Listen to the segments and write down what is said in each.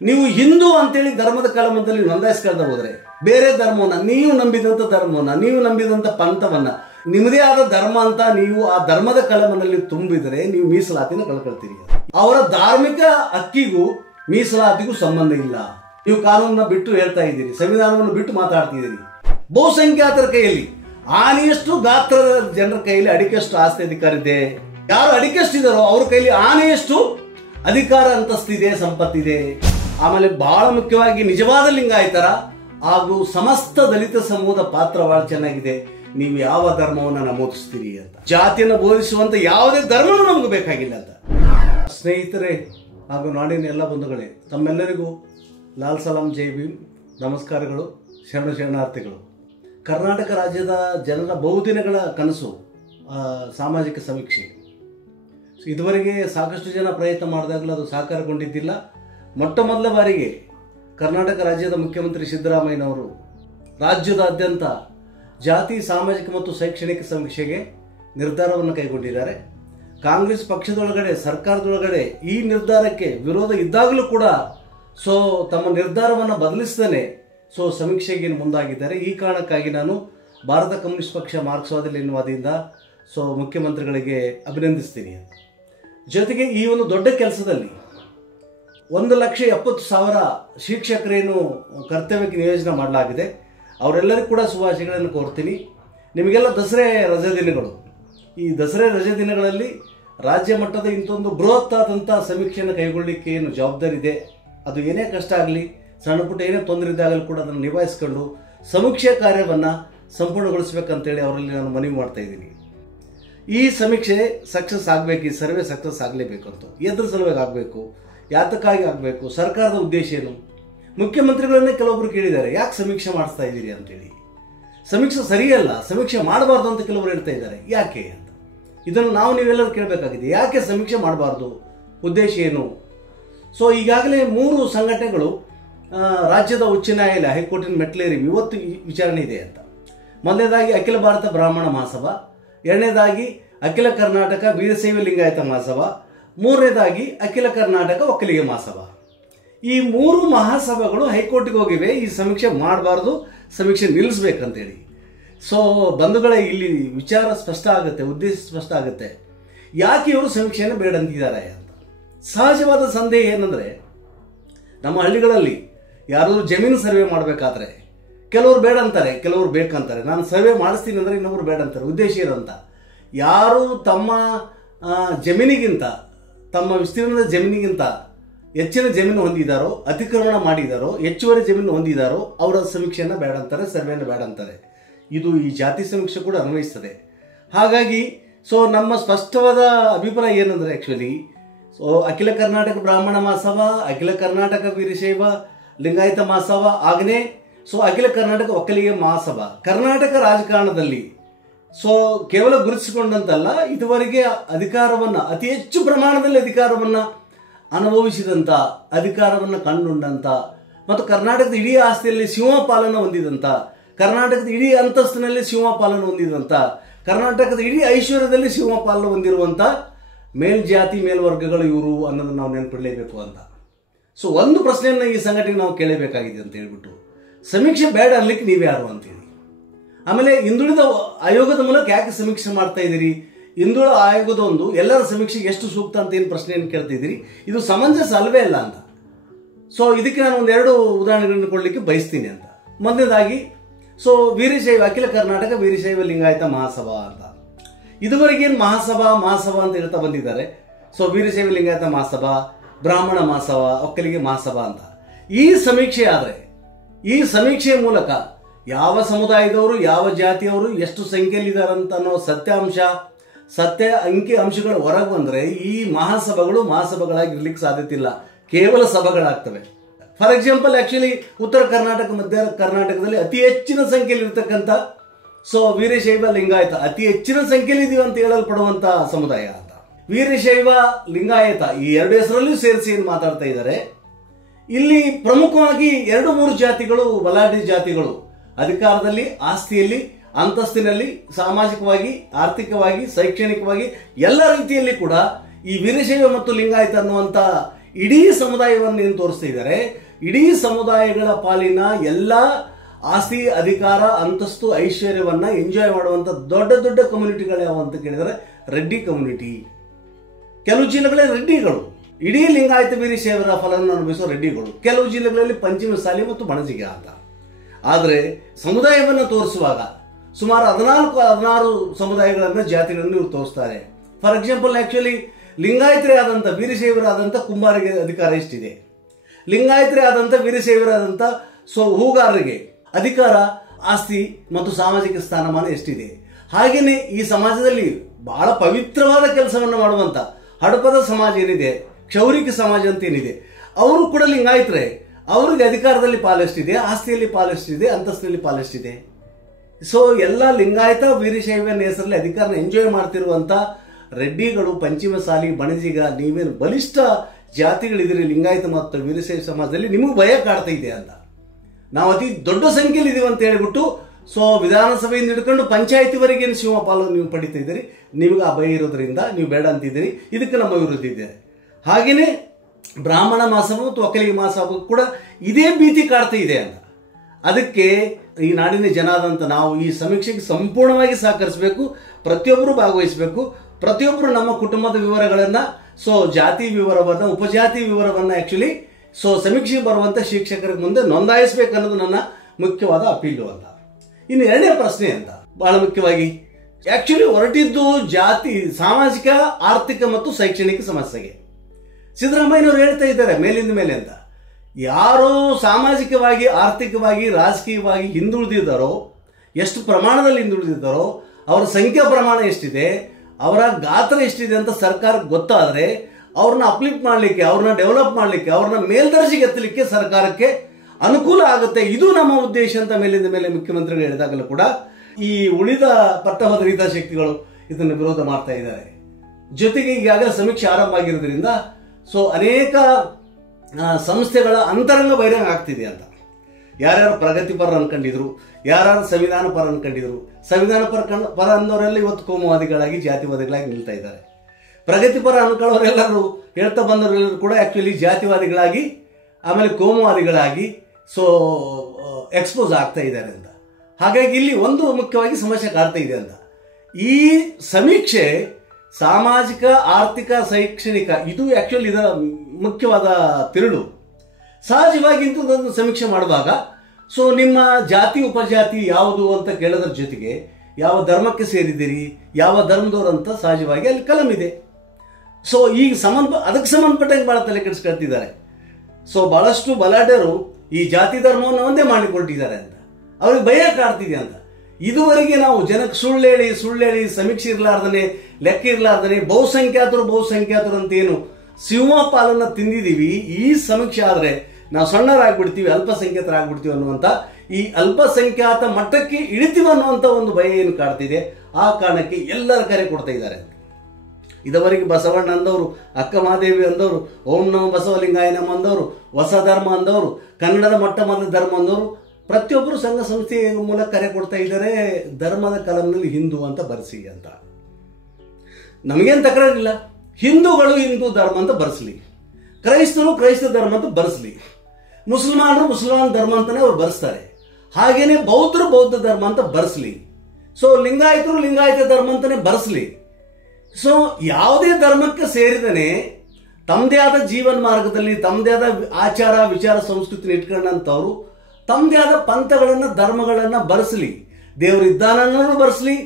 ನೀವು ಹಿಂದೂ ಅಂತೇಳಿ ಧರ್ಮದ ಕಲಮದಲ್ಲಿ ನೋಂದಾಯಿಸ್ಕೊಳ್ತಾ ಹೋದ್ರೆ ಬೇರೆ ಧರ್ಮವನ್ನ, ನೀವು ನಂಬಿದಂತ ಧರ್ಮವನ್ನ, ನೀವು ನಂಬಿದಂತ ಪಂಥವನ್ನ, ನಿಮ್ಮದೇ ಆದ ಧರ್ಮ ಅಂತ ನೀವು ಆ ಧರ್ಮದ ಕಲಮನಲ್ಲಿ ತುಂಬಿದರೆ ನೀವು ಮೀಸಲಾತಿನ ಕಳ್ಕೊಳ್ತೀರಿ. ಅವರ ಧಾರ್ಮಿಕ ಹಕ್ಕಿಗೂ ಮೀಸಲಾತಿಗೂ ಸಂಬಂಧ ಇಲ್ಲ. ನೀವು ಕಾನೂನನ್ನ ಬಿಟ್ಟು ಹೇಳ್ತಾ ಇದ್ದೀರಿ, ಸಂವಿಧಾನವನ್ನು ಬಿಟ್ಟು ಮಾತಾಡ್ತಿದ್ದೀರಿ. ಬಹುಸಂಖ್ಯಾತರ ಕೈಯಲ್ಲಿ ಆನೆಯಷ್ಟು ಗಾತ್ರದ ಜನರ ಕೈಯಲ್ಲಿ ಅಡಿಕೆಯಷ್ಟು ಆಸ್ತಿ ಅಧಿಕಾರ ಇದೆ. ಯಾರು ಅಡಿಕೆಷ್ಟಿದಾರೋ ಅವ್ರ ಕೈಲಿ ಆನೆಯಷ್ಟು ಅಧಿಕಾರ ಅಂತಸ್ತಿದೆ, ಸಂಪತ್ತಿದೆ. ಆಮೇಲೆ ಬಹಳ ಮುಖ್ಯವಾಗಿ ನಿಜವಾದ ಲಿಂಗಾಯತರ ಹಾಗೂ ಸಮಸ್ತ ದಲಿತ ಸಮೂಹದ ಪಾತ್ರ ಬಹಳ ಚೆನ್ನಾಗಿದೆ. ನೀವು ಯಾವ ಧರ್ಮವನ್ನ ನಮೂದಿಸ್ತೀರಿ ಅಂತ, ಜಾತಿಯನ್ನು ಬೋಧಿಸುವಂತ ಯಾವುದೇ ಧರ್ಮನೂ ನಮ್ಗೆ ಬೇಕಾಗಿಲ್ಲ ಅಂತ. ಸ್ನೇಹಿತರೆ ಹಾಗೂ ನಾಡಿನ ಎಲ್ಲ ಬಂಧುಗಳೇ, ತಮ್ಮೆಲ್ಲರಿಗೂ ಲಾಲ್ ಸಲಾಂ, ಜೈ ಭೀಮ್, ನಮಸ್ಕಾರಗಳು, ಶರಣಾರ್ಥಿಗಳು. ಕರ್ನಾಟಕ ರಾಜ್ಯದ ಜನರ ಬಹುದಿನಗಳ ಕನಸು ಸಾಮಾಜಿಕ ಸಮೀಕ್ಷೆ. ಇದುವರೆಗೆ ಸಾಕಷ್ಟು ಜನ ಪ್ರಯತ್ನ ಮಾಡಿದಾಗಲೂ ಅದು ಸಾಕಾರಗೊಂಡಿದ್ದಿಲ್ಲ. ಮೊಟ್ಟ ಮೊದಲ ಬಾರಿಗೆ ಕರ್ನಾಟಕ ರಾಜ್ಯದ ಮುಖ್ಯಮಂತ್ರಿ ಸಿದ್ದರಾಮಯ್ಯನವರು ರಾಜ್ಯದಾದ್ಯಂತ ಜಾತಿ, ಸಾಮಾಜಿಕ ಮತ್ತು ಶೈಕ್ಷಣಿಕ ಸಮೀಕ್ಷೆಗೆ ನಿರ್ಧಾರವನ್ನು ಕೈಗೊಂಡಿದ್ದಾರೆ. ಕಾಂಗ್ರೆಸ್ ಪಕ್ಷದೊಳಗಡೆ, ಸರ್ಕಾರದೊಳಗಡೆ ಈ ನಿರ್ಧಾರಕ್ಕೆ ವಿರೋಧ ಇದ್ದಾಗಲೂ ಕೂಡ ತಮ್ಮ ನಿರ್ಧಾರವನ್ನು ಬದಲಿಸದೇ ಸಮೀಕ್ಷೆಗೆ ಮುಂದಾಗಿದ್ದಾರೆ. ಈ ಕಾರಣಕ್ಕಾಗಿ ನಾನು ಭಾರತ ಕಮ್ಯುನಿಸ್ಟ್ ಪಕ್ಷ ಮಾರ್ಕ್ಸ್ವಾದಿ ಲೆನಿನ್ವಾದಿಯಿಂದ ಮುಖ್ಯಮಂತ್ರಿಗಳಿಗೆ ಅಭಿನಂದಿಸ್ತೀನಿ. ಜೊತೆಗೆ ಈ ಒಂದು ದೊಡ್ಡ ಕೆಲಸದಲ್ಲಿ 1,70,000 ಶಿಕ್ಷಕರೇನು ಕರ್ತವ್ಯಕ್ಕೆ ನಿಯೋಜನೆ ಮಾಡಲಾಗಿದೆ. ಅವರೆಲ್ಲರಿಗೂ ಕೂಡ ಶುಭಾಶಯಗಳನ್ನು ಕೋರ್ತೀನಿ. ನಿಮಗೆಲ್ಲ ದಸರೆ ರಜೆ ದಿನಗಳು. ಈ ದಸರೆ ರಜೆ ದಿನಗಳಲ್ಲಿ ರಾಜ್ಯ ಮಟ್ಟದ ಇಂಥೊಂದು ಬೃಹತ್ ಆದಂಥ ಸಮೀಕ್ಷೆಯನ್ನು ಕೈಗೊಳ್ಳಲಿಕ್ಕೆ ಏನು ಜವಾಬ್ದಾರಿ ಇದೆ, ಅದು ಏನೇ ಕಷ್ಟ ಆಗಲಿ, ಸಣ್ಣ ಪುಟ್ಟ ಏನೇ ತೊಂದರೆ ಇದ್ದಾಗಲೂ ಕೂಡ ಅದನ್ನು ನಿಭಾಯಿಸ್ಕೊಂಡು ಸಮೀಕ್ಷೆ ಕಾರ್ಯವನ್ನು ಸಂಪೂರ್ಣಗೊಳಿಸಬೇಕಂತೇಳಿ ಅವರಲ್ಲಿ ನಾನು ಮನವಿ ಮಾಡ್ತಾ ಇದ್ದೀನಿ. ಈ ಸಮೀಕ್ಷೆ ಸಕ್ಸಸ್ ಆಗಬೇಕು, ಈ ಸರ್ವೆ ಸಕ್ಸಸ್ ಆಗಲೇಬೇಕು ಅಂತ. ಎದ್ರ ಸಲುವಾಗಿ ಆಗಬೇಕು, ಯಾತಕ್ಕಾಗಿ ಆಗಬೇಕು, ಸರ್ಕಾರದ ಉದ್ದೇಶ ಏನು? ಮುಖ್ಯಮಂತ್ರಿಗಳನ್ನೇ ಕೆಲವೊಬ್ರು ಕೇಳಿದ್ದಾರೆ, ಯಾಕೆ ಸಮೀಕ್ಷೆ ಮಾಡಿಸ್ತಾ ಇದ್ದೀರಿ ಅಂತೇಳಿ. ಸಮೀಕ್ಷೆ ಸರಿಯಲ್ಲ, ಸಮೀಕ್ಷೆ ಮಾಡಬಾರ್ದು ಅಂತ ಕೆಲವರು ಹೇಳ್ತಾ ಇದ್ದಾರೆ. ಯಾಕೆ ಅಂತ ಇದನ್ನು ನೀವೆಲ್ಲರೂ ಕೇಳಬೇಕಾಗಿದೆ. ಯಾಕೆ ಸಮೀಕ್ಷೆ ಮಾಡಬಾರ್ದು, ಉದ್ದೇಶ ಏನು? ಈಗಾಗಲೇ 3 ಸಂಘಟನೆಗಳು ರಾಜ್ಯದ ಉಚ್ಚ ನ್ಯಾಯಾಲಯ, ಹೈಕೋರ್ಟಿನ ಮೆಟ್ಲೇರಿ ಇವತ್ತು ವಿಚಾರಣೆ ಇದೆ ಅಂತ. ಮೊದಲನೇದಾಗಿ ಅಖಿಲ ಭಾರತ ಬ್ರಾಹ್ಮಣ ಮಹಾಸಭಾ, ಎರಡನೇದಾಗಿ ಅಖಿಲ ಕರ್ನಾಟಕ ವೀರಶೈವ ಲಿಂಗಾಯತ ಮಹಾಸಭಾ, ಮೂರನೇದಾಗಿ ಅಖಿಲ ಕರ್ನಾಟಕ ಒಕ್ಕಲಿಗ ಮಹಾಸಭಾ. ಈ 3 ಮಹಾಸಭೆಗಳು ಹೈಕೋರ್ಟ್ಗೆ ಹೋಗಿವೆ, ಈ ಸಮೀಕ್ಷೆ ಮಾಡಬಾರ್ದು, ಸಮೀಕ್ಷೆ ನಿಲ್ಲಿಸಬೇಕಂತೇಳಿ. ಬಂಧುಗಳೇ, ಇಲ್ಲಿ ವಿಚಾರ ಸ್ಪಷ್ಟ ಆಗುತ್ತೆ, ಉದ್ದೇಶ ಸ್ಪಷ್ಟ ಆಗುತ್ತೆ. ಯಾಕೆ ಇವರು ಸಮೀಕ್ಷೆಯನ್ನು ಬೇಡ ಅಂತಿದ್ದಾರೆ ಅಂತ. ಸಹಜವಾದ ಸಂದೇಹ ಏನಂದ್ರೆ, ನಮ್ಮ ಹಳ್ಳಿಗಳಲ್ಲಿ ಯಾರಾದರೂ ಜಮೀನು ಸರ್ವೆ ಮಾಡಬೇಕಾದ್ರೆ ಕೆಲವರು ಬೇಡ ಅಂತಾರೆ, ಕೆಲವರು ಬೇಕಂತಾರೆ. ನಾನು ಸರ್ವೆ ಮಾಡಿಸ್ತೀನಿ ಅಂದ್ರೆ ಇನ್ನೊಬ್ರು ಬೇಡ ಅಂತಾರೆ. ಉದ್ದೇಶ ಏನಂತ, ಯಾರು ತಮ್ಮ ಜಮೀನಿಗಿಂತ, ತಮ್ಮ ವಿಸ್ತೀರ್ಣದ ಜಮೀನಿಗಿಂತ ಹೆಚ್ಚಿನ ಜಮೀನು ಹೊಂದಿದಾರೋ, ಅತಿಕ್ರಮಣ ಮಾಡಿದಾರೋ, ಹೆಚ್ಚುವರಿ ಜಮೀನು ಹೊಂದಿದಾರೋ ಅವರ ಸಮೀಕ್ಷೆಯನ್ನು ಬೇಡ ಅಂತಾರೆ, ಸರ್ವೆಯನ್ನು ಬೇಡ ಅಂತಾರೆ. ಇದು ಈ ಜಾತಿ ಸಮೀಕ್ಷೆ ಕೂಡ ಅನ್ವಯಿಸ್ತದೆ. ಹಾಗಾಗಿ ನಮ್ಮ ಸ್ಪಷ್ಟವಾದ ಅಭಿಪ್ರಾಯ ಏನಂದ್ರೆ, ಆಕ್ಚುಲಿ ಅಖಿಲ ಕರ್ನಾಟಕ ಬ್ರಾಹ್ಮಣ ಮಹಾಸಭಾ, ಅಖಿಲ ಕರ್ನಾಟಕ ವೀರಶೈವ ಲಿಂಗಾಯತ ಮಹಾಸಭಾ, ಆಗನೇ ಅಖಿಲ ಕರ್ನಾಟಕ ಒಕ್ಕಲಿಗ ಮಹಾಸಭಾ ಕರ್ನಾಟಕ ರಾಜಕಾರಣದಲ್ಲಿ ಕೇವಲ ಗುರುತಿಸಿಕೊಂಡಂತಲ್ಲ, ಇದುವರೆಗೆ ಅಧಿಕಾರವನ್ನ, ಅತಿ ಹೆಚ್ಚು ಪ್ರಮಾಣದಲ್ಲಿ ಅಧಿಕಾರವನ್ನ ಅನುಭವಿಸಿದಂತ, ಅಧಿಕಾರವನ್ನ ಕಂಡುಕೊಂಡಂತ ಮತ್ತು ಕರ್ನಾಟಕದ ಇಡೀ ಆಸ್ತಿಯಲ್ಲಿ ಸಿಂಹಪಾಲನ ಹೊಂದಿದಂತ, ಕರ್ನಾಟಕದ ಇಡೀ ಅಂತಸ್ತಿನಲ್ಲಿ ಸಿಂಹಪಾಲನ ಹೊಂದಿದಂತ, ಕರ್ನಾಟಕದ ಇಡೀ ಐಶ್ವರ್ಯದಲ್ಲಿ ಸಿಂಹಪಾಲನ ಹೊಂದಿರುವಂತ ಮೇಲ್ಜಾತಿ ಮೇಲ್ವರ್ಗಗಳು ಇವರು ಅನ್ನೋದನ್ನ ನಾವು ನೆನಪಿಡಲೇಬೇಕು ಅಂತ. ಒಂದು ಪ್ರಶ್ನೆಯನ್ನ ಈ ಸಂಘಟನೆಗೆ ನಾವು ಕೇಳಬೇಕಾಗಿದೆ ಅಂತ ಹೇಳ್ಬಿಟ್ಟು, ಸಮೀಕ್ಷೆ ಬೇಡ ಅನ್ಲಿಕ್ಕೆ ನೀವ್ಯಾರು ಅಂತೇಳಿ. ಆಮೇಲೆ ಹಿಂದುಳಿದ ಆಯೋಗದ ಮೂಲಕ ಯಾಕೆ ಸಮೀಕ್ಷೆ ಮಾಡ್ತಾ ಇದ್ದೀರಿ, ಹಿಂದುಳಿದ ಆಯೋಗದ ಎಲ್ಲರ ಸಮೀಕ್ಷೆಗೆ ಎಷ್ಟು ಸೂಕ್ತ ಅಂತ ಏನು ಪ್ರಶ್ನೆಯನ್ನು ಕೇಳ್ತಿದ್ದೀರಿ, ಇದು ಸಮಂಜಸ ಅಲ್ವೇ ಅಲ್ಲ ಅಂತ. ಇದಕ್ಕೆ ನಾನು 2 ಉದಾಹರಣೆಗಳನ್ನು ಕೊಡಲಿಕ್ಕೆ ಬಯಸ್ತೀನಿ ಅಂತ. ಮೊದಲನೇದಾಗಿ ವೀರಶೈವ ಅಖಿಲ ಕರ್ನಾಟಕ ವೀರಶೈವ ಲಿಂಗಾಯತ ಮಹಾಸಭಾ ಅಂತ ಇದುವರೆಗೇನು ಮಹಾಸಭಾ ಅಂತ ಹೇಳ್ತಾ ಬಂದಿದ್ದಾರೆ. ವೀರಶೈವ ಲಿಂಗಾಯತ ಮಹಾಸಭಾ, ಬ್ರಾಹ್ಮಣ ಮಹಾಸಭಾ, ಒಕ್ಕಲಿಗ ಮಹಾಸಭಾ ಅಂತ. ಈ ಸಮೀಕ್ಷೆ ಆದ್ರೆ, ಈ ಸಮೀಕ್ಷೆಯ ಮೂಲಕ ಯಾವ ಸಮುದಾಯದವರು, ಯಾವ ಜಾತಿಯವರು ಎಷ್ಟು ಸಂಖ್ಯೆಯಲ್ಲಿದ್ದಾರಂತ ಅನ್ನೋ ಸತ್ಯ ಅಂಕಿ ಅಂಶಗಳು ಹೊರಗೆ ಬಂದ್ರೆ ಈ ಮಹಾಸಭೆಗಳಾಗಿರ್ಲಿಕ್ಕೆ ಸಾಧ್ಯತೆ ಇಲ್ಲ, ಕೇವಲ ಸಭೆಗಳಾಗ್ತವೆ. ಫಾರ್ ಎಕ್ಸಾಂಪಲ್, ಆಕ್ಚುಲಿ ಉತ್ತರ ಕರ್ನಾಟಕ, ಮಧ್ಯ ಕರ್ನಾಟಕದಲ್ಲಿ ಅತಿ ಹೆಚ್ಚಿನ ಸಂಖ್ಯೆಯಲ್ಲಿ ಇರ್ತಕ್ಕಂಥ ವೀರಶೈವ ಲಿಂಗಾಯತ ಅತಿ ಹೆಚ್ಚಿನ ಸಂಖ್ಯೆಯಲ್ಲಿ ಇದೀವಿ ಅಂತ ಹೇಳಲ್ಪಡುವಂತ ಸಮುದಾಯ ಅಂತ. ವೀರಶೈವ ಲಿಂಗಾಯತ ಈ 2 ಹೆಸರಲ್ಲೂ ಸೇರಿಸಿ ಏನು ಮಾತಾಡ್ತಾ ಇದ್ದಾರೆ. ಇಲ್ಲಿ ಪ್ರಮುಖವಾಗಿ 2-3 ಜಾತಿಗಳು, ಬಲಾಢ್ಯ ಜಾತಿಗಳು ಅಧಿಕಾರದಲ್ಲಿ, ಆಸ್ತಿಯಲ್ಲಿ, ಅಂತಸ್ತಿನಲ್ಲಿ, ಸಾಮಾಜಿಕವಾಗಿ, ಆರ್ಥಿಕವಾಗಿ, ಶೈಕ್ಷಣಿಕವಾಗಿ ಎಲ್ಲ ರೀತಿಯಲ್ಲಿ ಕೂಡ ಈ ವೀರಶೈವ ಮತ್ತು ಲಿಂಗಾಯತ ಅನ್ನುವಂತ ಇಡೀ ಸಮುದಾಯವನ್ನು ಏನು ತೋರಿಸ್ತಾ ಇದ್ದಾರೆ, ಇಡೀ ಸಮುದಾಯಗಳ ಪಾಲಿನ ಎಲ್ಲ ಆಸ್ತಿ, ಅಧಿಕಾರ, ಅಂತಸ್ತು, ಐಶ್ವರ್ಯವನ್ನ ಎಂಜಾಯ್ ಮಾಡುವಂತ ದೊಡ್ಡ ದೊಡ್ಡ ಕಮ್ಯುನಿಟಿಗಳು ಯಾವ ಅಂತ ಕೇಳಿದರೆ ರೆಡ್ಡಿ ಕಮ್ಯುನಿಟಿ. ಕೆಲವು ಜಿಲ್ಲೆಗಳೇ ರೆಡ್ಡಿಗಳು, ಇಡೀ ಲಿಂಗಾಯತ ವೀರಶೈವರ ಫಲವನ್ನು ಅನುಭವಿಸುವ ರೆಡ್ಡಿಗಳು, ಕೆಲವು ಜಿಲ್ಲೆಗಳಲ್ಲಿ ಪಂಚಮಸಾಲಿ ಮತ್ತು ಬಣಜಿಗ ಅಂತ. ಆದರೆ ಸಮುದಾಯವನ್ನು ತೋರಿಸುವಾಗ ಸುಮಾರು 14-16 ಸಮುದಾಯಗಳನ್ನು, ಜಾತಿಗಳನ್ನು ಇವರು ತೋರಿಸ್ತಾರೆ. ಫಾರ್ ಎಕ್ಸಾಂಪಲ್, ಆಕ್ಚುಲಿ ಲಿಂಗಾಯತರೇ ಆದಂಥ ವೀರಶೈವರಾದಂಥ ಕುಂಬಾರಿಗೆ ಅಧಿಕಾರ ಎಷ್ಟಿದೆ, ಲಿಂಗಾಯತರೇ ಆದಂಥ ವೀರಶೈವರಾದಂಥ ಹೂಗಾರರಿಗೆ ಅಧಿಕಾರ, ಆಸ್ತಿ ಮತ್ತು ಸಾಮಾಜಿಕ ಸ್ಥಾನಮಾನ ಎಷ್ಟಿದೆ. ಹಾಗೆಯೇ ಈ ಸಮಾಜದಲ್ಲಿ ಬಹಳ ಪವಿತ್ರವಾದ ಕೆಲಸವನ್ನು ಮಾಡುವಂತ ಹಡಪದ ಸಮಾಜ ಏನಿದೆ, ಕ್ಷೌರಿಕ ಸಮಾಜ ಅಂತ ಏನಿದೆ, ಅವರು ಕೂಡ ಲಿಂಗಾಯತರೇ. ಅವರಿಗೆ ಅಧಿಕಾರದಲ್ಲಿ ಪಾಲೆಷ್ಟಿದೆ, ಆಸ್ತಿಯಲ್ಲಿ ಪಾಲೆಷ್ಟಿದೆ, ಅಂತಸ್ತಿನಲ್ಲಿ ಪಾಲೆಷ್ಟಿದೆ. ಸೊ ಎಲ್ಲ ಲಿಂಗಾಯತ ವೀರಶೈವನ ಹೆಸರಲ್ಲಿ ಅಧಿಕಾರನ ಎಂಜಾಯ್ ಮಾಡ್ತಿರುವಂತ ರೆಡ್ಡಿಗಳು, ಪಂಚಮಸಾಲಿ, ಬಣಜಿಗ, ನೀವೇನು ಬಲಿಷ್ಠ ಜಾತಿಗಳಿದ್ದೀರಿ ಲಿಂಗಾಯತ ಮತ್ತು ವೀರಶೈವ ಸಮಾಜದಲ್ಲಿ, ನಿಮಗೆ ಭಯ ಕಾಡ್ತಾ ಇದೆ ಅಂತ. ನಾವು ಅತಿ ದೊಡ್ಡ ಸಂಖ್ಯೆಯಲ್ಲಿ ಇದೀವಿ ಅಂತ ಹೇಳ್ಬಿಟ್ಟು ಸೊ ವಿಧಾನಸಭೆಯಿಂದ ಹಿಡ್ಕೊಂಡು ಪಂಚಾಯತಿವರೆಗೆ ಶಿವಪಾಲು ನೀವು ಪಡಿತಾ ಇದ್ದೀರಿ. ನಿಮಗೆ ಆ ಭಯ ಇರೋದ್ರಿಂದ ನೀವು ಬೇಡ ಅಂತಿದ್ದೀರಿ. ಇದಕ್ಕೆ ನಮ್ಮ ವಿರುದ್ಧ ಇದೆ. ಹಾಗೆಯೇ ಬ್ರಾಹ್ಮಣ ಮಾಸವು ಮತ್ತು ಒಕ್ಕಲಿಗ ಮಾಸವು ಕೂಡ ಇದೇ ಭೀತಿ ಕಾಡ್ತಾ ಇದೆ ಅಂತ. ಅದಕ್ಕೆ ಈ ನಾಡಿನ ಜನ ಆದಂತ ನಾವು ಈ ಸಮೀಕ್ಷೆಗೆ ಸಂಪೂರ್ಣವಾಗಿ ಸಹಕರಿಸಬೇಕು, ಪ್ರತಿಯೊಬ್ಬರು ಭಾಗವಹಿಸಬೇಕು. ಪ್ರತಿಯೊಬ್ಬರು ನಮ್ಮ ಕುಟುಂಬದ ವಿವರಗಳನ್ನ, ಸೊ ಜಾತಿ ವಿವರವನ್ನ, ಉಪಜಾತಿ ವಿವರವನ್ನ ಆಕ್ಚುಲಿ ಸೊ ಸಮೀಕ್ಷೆಗೆ ಬರುವಂತ ಶಿಕ್ಷಕರ ಮುಂದೆ ನೋಂದಾಯಿಸಬೇಕು ಅನ್ನೋದು ನನ್ನ ಮುಖ್ಯವಾದ ಅಪೀಲು ಅಂತ. ಇನ್ನು ಎರಡನೇ ಪ್ರಶ್ನೆ ಅಂತ ಬಹಳ ಮುಖ್ಯವಾಗಿ ಆಕ್ಚುಲಿ ಹೊರಟಿದ್ದು ಜಾತಿ, ಸಾಮಾಜಿಕ, ಆರ್ಥಿಕ ಮತ್ತು ಶೈಕ್ಷಣಿಕ ಸಮಸ್ಯೆಗೆ. ಸಿದ್ದರಾಮಯ್ಯನವರು ಹೇಳ್ತಾ ಇದ್ದಾರೆ ಮೇಲಿಂದ ಮೇಲೆ ಅಂತ. ಯಾರು ಸಾಮಾಜಿಕವಾಗಿ, ಆರ್ಥಿಕವಾಗಿ, ರಾಜಕೀಯವಾಗಿ ಹಿಂದುಳಿದಿದ್ದಾರೋ, ಎಷ್ಟು ಪ್ರಮಾಣದಲ್ಲಿ ಹಿಂದುಳಿದಿದ್ದಾರೋ, ಅವರ ಸಂಖ್ಯಾ ಪ್ರಮಾಣ ಎಷ್ಟಿದೆ, ಅವರ ಗಾತ್ರ ಎಷ್ಟಿದೆ ಅಂತ ಸರ್ಕಾರಕ್ಕೆ ಗೊತ್ತಾದರೆ ಅವ್ರನ್ನ ಅಪ್ಲಿಫ್ಟ್ ಮಾಡಲಿಕ್ಕೆ, ಅವ್ರನ್ನ ಡೆವಲಪ್ ಮಾಡಲಿಕ್ಕೆ, ಅವ್ರನ್ನ ಮೇಲ್ದರ್ಜೆಗೆ ಎತ್ತಲಿಕ್ಕೆ ಸರ್ಕಾರಕ್ಕೆ ಅನುಕೂಲ ಆಗುತ್ತೆ. ಇದು ನಮ್ಮ ಉದ್ದೇಶ ಅಂತ ಮೇಲಿಂದ ಮೇಲೆ ಮುಖ್ಯಮಂತ್ರಿಗಳು ಹೇಳಿದಾಗಲೂ ಕೂಡ ಈ ಉಳಿದ ಪಟ್ಟಭದ್ರ ಹಿತಾಸಕ್ತಿಗಳು ಇದನ್ನು ವಿರೋಧ ಮಾಡ್ತಾ ಇದ್ದಾರೆ. ಜೊತೆಗೆ ಈಗಾಗಲೇ ಸಮೀಕ್ಷೆ ಆರಂಭ ಆಗಿರೋದ್ರಿಂದ ಸೊ ಅನೇಕ ಸಂಸ್ಥೆಗಳ ಅಂತರಂಗ ಬಹಿರಂಗ ಆಗ್ತಿದೆ ಅಂತ. ಯಾರ್ಯಾರು ಪ್ರಗತಿಪರ ಅನ್ಕೊಂಡಿದ್ರು, ಯಾರ್ಯಾರು ಸಂವಿಧಾನ ಪರ ಅನ್ಕೊಂಡಿದ್ರು, ಸಂವಿಧಾನ ಪರ ಅಂದವರೆಲ್ಲ ಇವತ್ತು ಕೋಮುವಾದಿಗಳಾಗಿ, ಜಾತಿವಾದಿಗಳಾಗಿ ನಿಲ್ತಾ ಇದ್ದಾರೆ. ಪ್ರಗತಿಪರ ಅನ್ಕೊಳ್ಳೋರೆಲ್ಲರೂ ಹೇಳ್ತಾ ಬಂದವರೆಲ್ಲರೂ ಕೂಡ ಆಕ್ಚುಲಿ ಜಾತಿವಾದಿಗಳಾಗಿ, ಆಮೇಲೆ ಕೋಮುವಾದಿಗಳಾಗಿ ಸೊ ಎಕ್ಸ್ಪೋಸ್ ಆಗ್ತಾ ಇದ್ದಾರೆ ಅಂತ. ಹಾಗಾಗಿ ಇಲ್ಲಿ ಒಂದು ಮುಖ್ಯವಾಗಿ ಸಮಸ್ಯೆ ಕಾಡ್ತಾ ಇದೆ ಅಂತ. ಈ ಸಮೀಕ್ಷೆ ಸಾಮಾಜಿಕ, ಆರ್ಥಿಕ, ಶೈಕ್ಷಣಿಕ ಇದು ಆಕ್ಚುಲಿ ಇದರ ಮುಖ್ಯವಾದ ತಿರುಳು. ಸಹಜವಾಗಿ ಇಂಥದ್ದೊಂದು ಸಮೀಕ್ಷೆ ಮಾಡುವಾಗ ಸೊ ನಿಮ್ಮ ಜಾತಿ, ಉಪಜಾತಿ ಯಾವುದು ಅಂತ ಕೇಳೋದ್ರ ಜೊತೆಗೆ ಯಾವ ಧರ್ಮಕ್ಕೆ ಸೇರಿದ್ದೀರಿ, ಯಾವ ಧರ್ಮದವರು ಅಂತ ಸಹಜವಾಗಿ ಅಲ್ಲಿ ಕಲಂ ಇದೆ. ಸೊ ಈಗ ಅದಕ್ಕೆ ಸಂಬಂಧಪಟ್ಟಂಗೆ ಬಹಳ ತಲೆ ಕೆಡಿಸ್ಕೊಳ್ತಿದ್ದಾರೆ. ಸೊ ಬಹಳಷ್ಟು ಬಲಾಢ್ಯರು ಈ ಜಾತಿ ಧರ್ಮವನ್ನು ಒಂದೇ ಮಾಡಿಕೊಟ್ಟಿದ್ದಾರೆ ಅಂತ, ಅವ್ರಿಗೆ ಭಯ ಕಾಡ್ತಿದೆ ಅಂತ. ಇದುವರೆಗೆ ನಾವು ಜನಕ್ಕೆ ಸುಳ್ಳೇಳಿ ಸಮೀಕ್ಷೆ ಇರಲಾರ್ದನೆ, ಲೆಕ್ಕ ಇರಲಾರ್ದನೆ ಬಹುಸಂಖ್ಯಾತರು ಅಂತ ಏನು ಸಿಂಹಪಾಲನ್ನ ತಿಂದಿದ್ದೀವಿ. ಈ ಸಮೀಕ್ಷೆ ಆದ್ರೆ ನಾವು ಸಣ್ಣರಾಗ್ಬಿಡ್ತೀವಿ, ಅಲ್ಪಸಂಖ್ಯಾತರಾಗ್ಬಿಡ್ತೀವಿ ಅನ್ನುವಂತ ಈ ಅಲ್ಪಸಂಖ್ಯಾತ ಮಟ್ಟಕ್ಕೆ ಇಳಿತೀವಿ ಅನ್ನುವಂತ ಒಂದು ಭಯ ಏನು ಕಾಡ್ತಿದೆ. ಆ ಕಾರಣಕ್ಕೆ ಎಲ್ಲರ ಕರೆ ಕೊಡ್ತಾ ಇದ್ದಾರೆ. ಇದುವರೆಗೆ ಬಸವಣ್ಣ ಅಂದವರು, ಅಕ್ಕ ಮಹಾದೇವಿ ಅಂದವರು, ಓಂ ನಮ ಬಸವಲಿಂಗಾಯ ನಮ ಅಂದವರು, ಹೊಸ ಧರ್ಮ ಅಂದವರು, ಕನ್ನಡದ ಮೊಟ್ಟ ಮೊದಲ ಧರ್ಮ ಅಂದವರು, ಪ್ರತಿಯೊಬ್ಬರು ಸಂಘ ಸಂಸ್ಥೆಯ ಮೂಲಕ ಕರೆ ಕೊಡ್ತಾ ಇದ್ದಾರೆ. ಧರ್ಮದ ಕಲಂನಲ್ಲಿ ಹಿಂದೂ ಅಂತ ಬರೆಸಿ ಅಂತ. ನಮಗೇನು ತಕರಾರಿಲ್ಲ, ಹಿಂದೂಗಳು ಹಿಂದೂ ಧರ್ಮ ಅಂತ ಬರೆಸಲಿ, ಕ್ರೈಸ್ತರು ಕ್ರೈಸ್ತ ಧರ್ಮ ಅಂತ ಬರೆಸಲಿ, ಮುಸಲ್ಮಾನರು ಮುಸಲ್ಮಾನ್ ಧರ್ಮ ಅಂತಾನೆ ಅವ್ರು ಬರೆಸ್ತಾರೆ. ಹಾಗೇನೆ ಬೌದ್ಧರು ಬೌದ್ಧ ಧರ್ಮ ಅಂತ ಬರೆಸಲಿ, ಸೊ ಲಿಂಗಾಯತರು ಲಿಂಗಾಯತ ಧರ್ಮ ಅಂತಾನೆ ಬರೆಸಲಿ. ಸೊ ಯಾವುದೇ ಧರ್ಮಕ್ಕೆ ಸೇರಿದನೆ ತಮ್ಮದೇ ಆದ ಜೀವನ ಮಾರ್ಗದಲ್ಲಿ ತಮ್ಮದೇ ಆದ ಆಚಾರ ವಿಚಾರ ಸಂಸ್ಕೃತಿನ ಇಟ್ಕೊಂಡಂತವ್ರು ತಮ್ಮದೇ ಆದ ಪಂಥಗಳನ್ನ, ಧರ್ಮಗಳನ್ನ ಬರೆಸಲಿ. ದೇವರಿದ್ದಾನನ್ನೋರು ಬರೆಸಲಿ,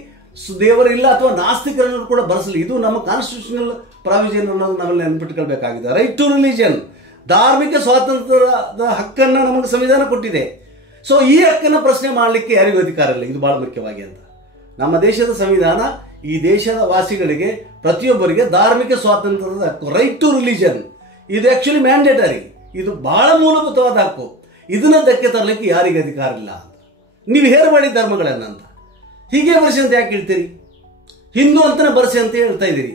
ದೇವರಿಲ್ಲ ಅಥವಾ ನಾಸ್ತಿಕರನ್ನು ಕೂಡ ಬರೆಸಲಿ. ಇದು ನಮ್ಮ ಕಾನ್ಸ್ಟಿಟ್ಯೂಷನಲ್ ಪ್ರಾವಿಷನ್ ಅನ್ನೋದು ನಾವೆಲ್ಲ ನೆನ್ಪಿಟ್ಕೊಳ್ಬೇಕಾಗಿದೆ. ರೈಟ್ ಟು ರಿಲಿಜನ್, ಧಾರ್ಮಿಕ ಸ್ವಾತಂತ್ರ್ಯದ ಹಕ್ಕನ್ನು ನಮಗೆ ಸಂವಿಧಾನ ಕೊಟ್ಟಿದೆ. ಸೊ ಈ ಹಕ್ಕನ್ನು ಪ್ರಶ್ನೆ ಮಾಡಲಿಕ್ಕೆ ಯಾರಿಗೂ ಅಧಿಕಾರ ಇಲ್ಲ. ಇದು ಬಹಳ ಮುಖ್ಯವಾಗಿ ಅಂತ. ನಮ್ಮ ದೇಶದ ಸಂವಿಧಾನ ಈ ದೇಶದ ವಾಸಿಗಳಿಗೆ ಪ್ರತಿಯೊಬ್ಬರಿಗೆ ಧಾರ್ಮಿಕ ಸ್ವಾತಂತ್ರ್ಯದ ಹಕ್ಕು, ರೈಟ್ ಟು ರಿಲಿಜನ್, ಇದು ಆಕ್ಚುಲಿ ಮ್ಯಾಂಡೇಟರಿ. ಇದು ಬಹಳ ಮೂಲಭೂತವಾದ ಹಕ್ಕು. ಇದನ್ನ ಧಕ್ಕೆ ತರಲಿಕ್ಕೆ ಯಾರಿಗೆ ಅಧಿಕಾರ ಇಲ್ಲ ಅಂತ. ನೀವು ಹೇರಬೇಡಿ ಧರ್ಮಗಳನ್ನಂತ ಹೀಗೆ ಬರೆಸಿ ಅಂತ ಯಾಕೆ ಹೇಳ್ತೀರಿ? ಹಿಂದೂ ಅಂತಾನೆ ಬರೆಸಿ ಅಂತ ಹೇಳ್ತಾ ಇದ್ದೀರಿ.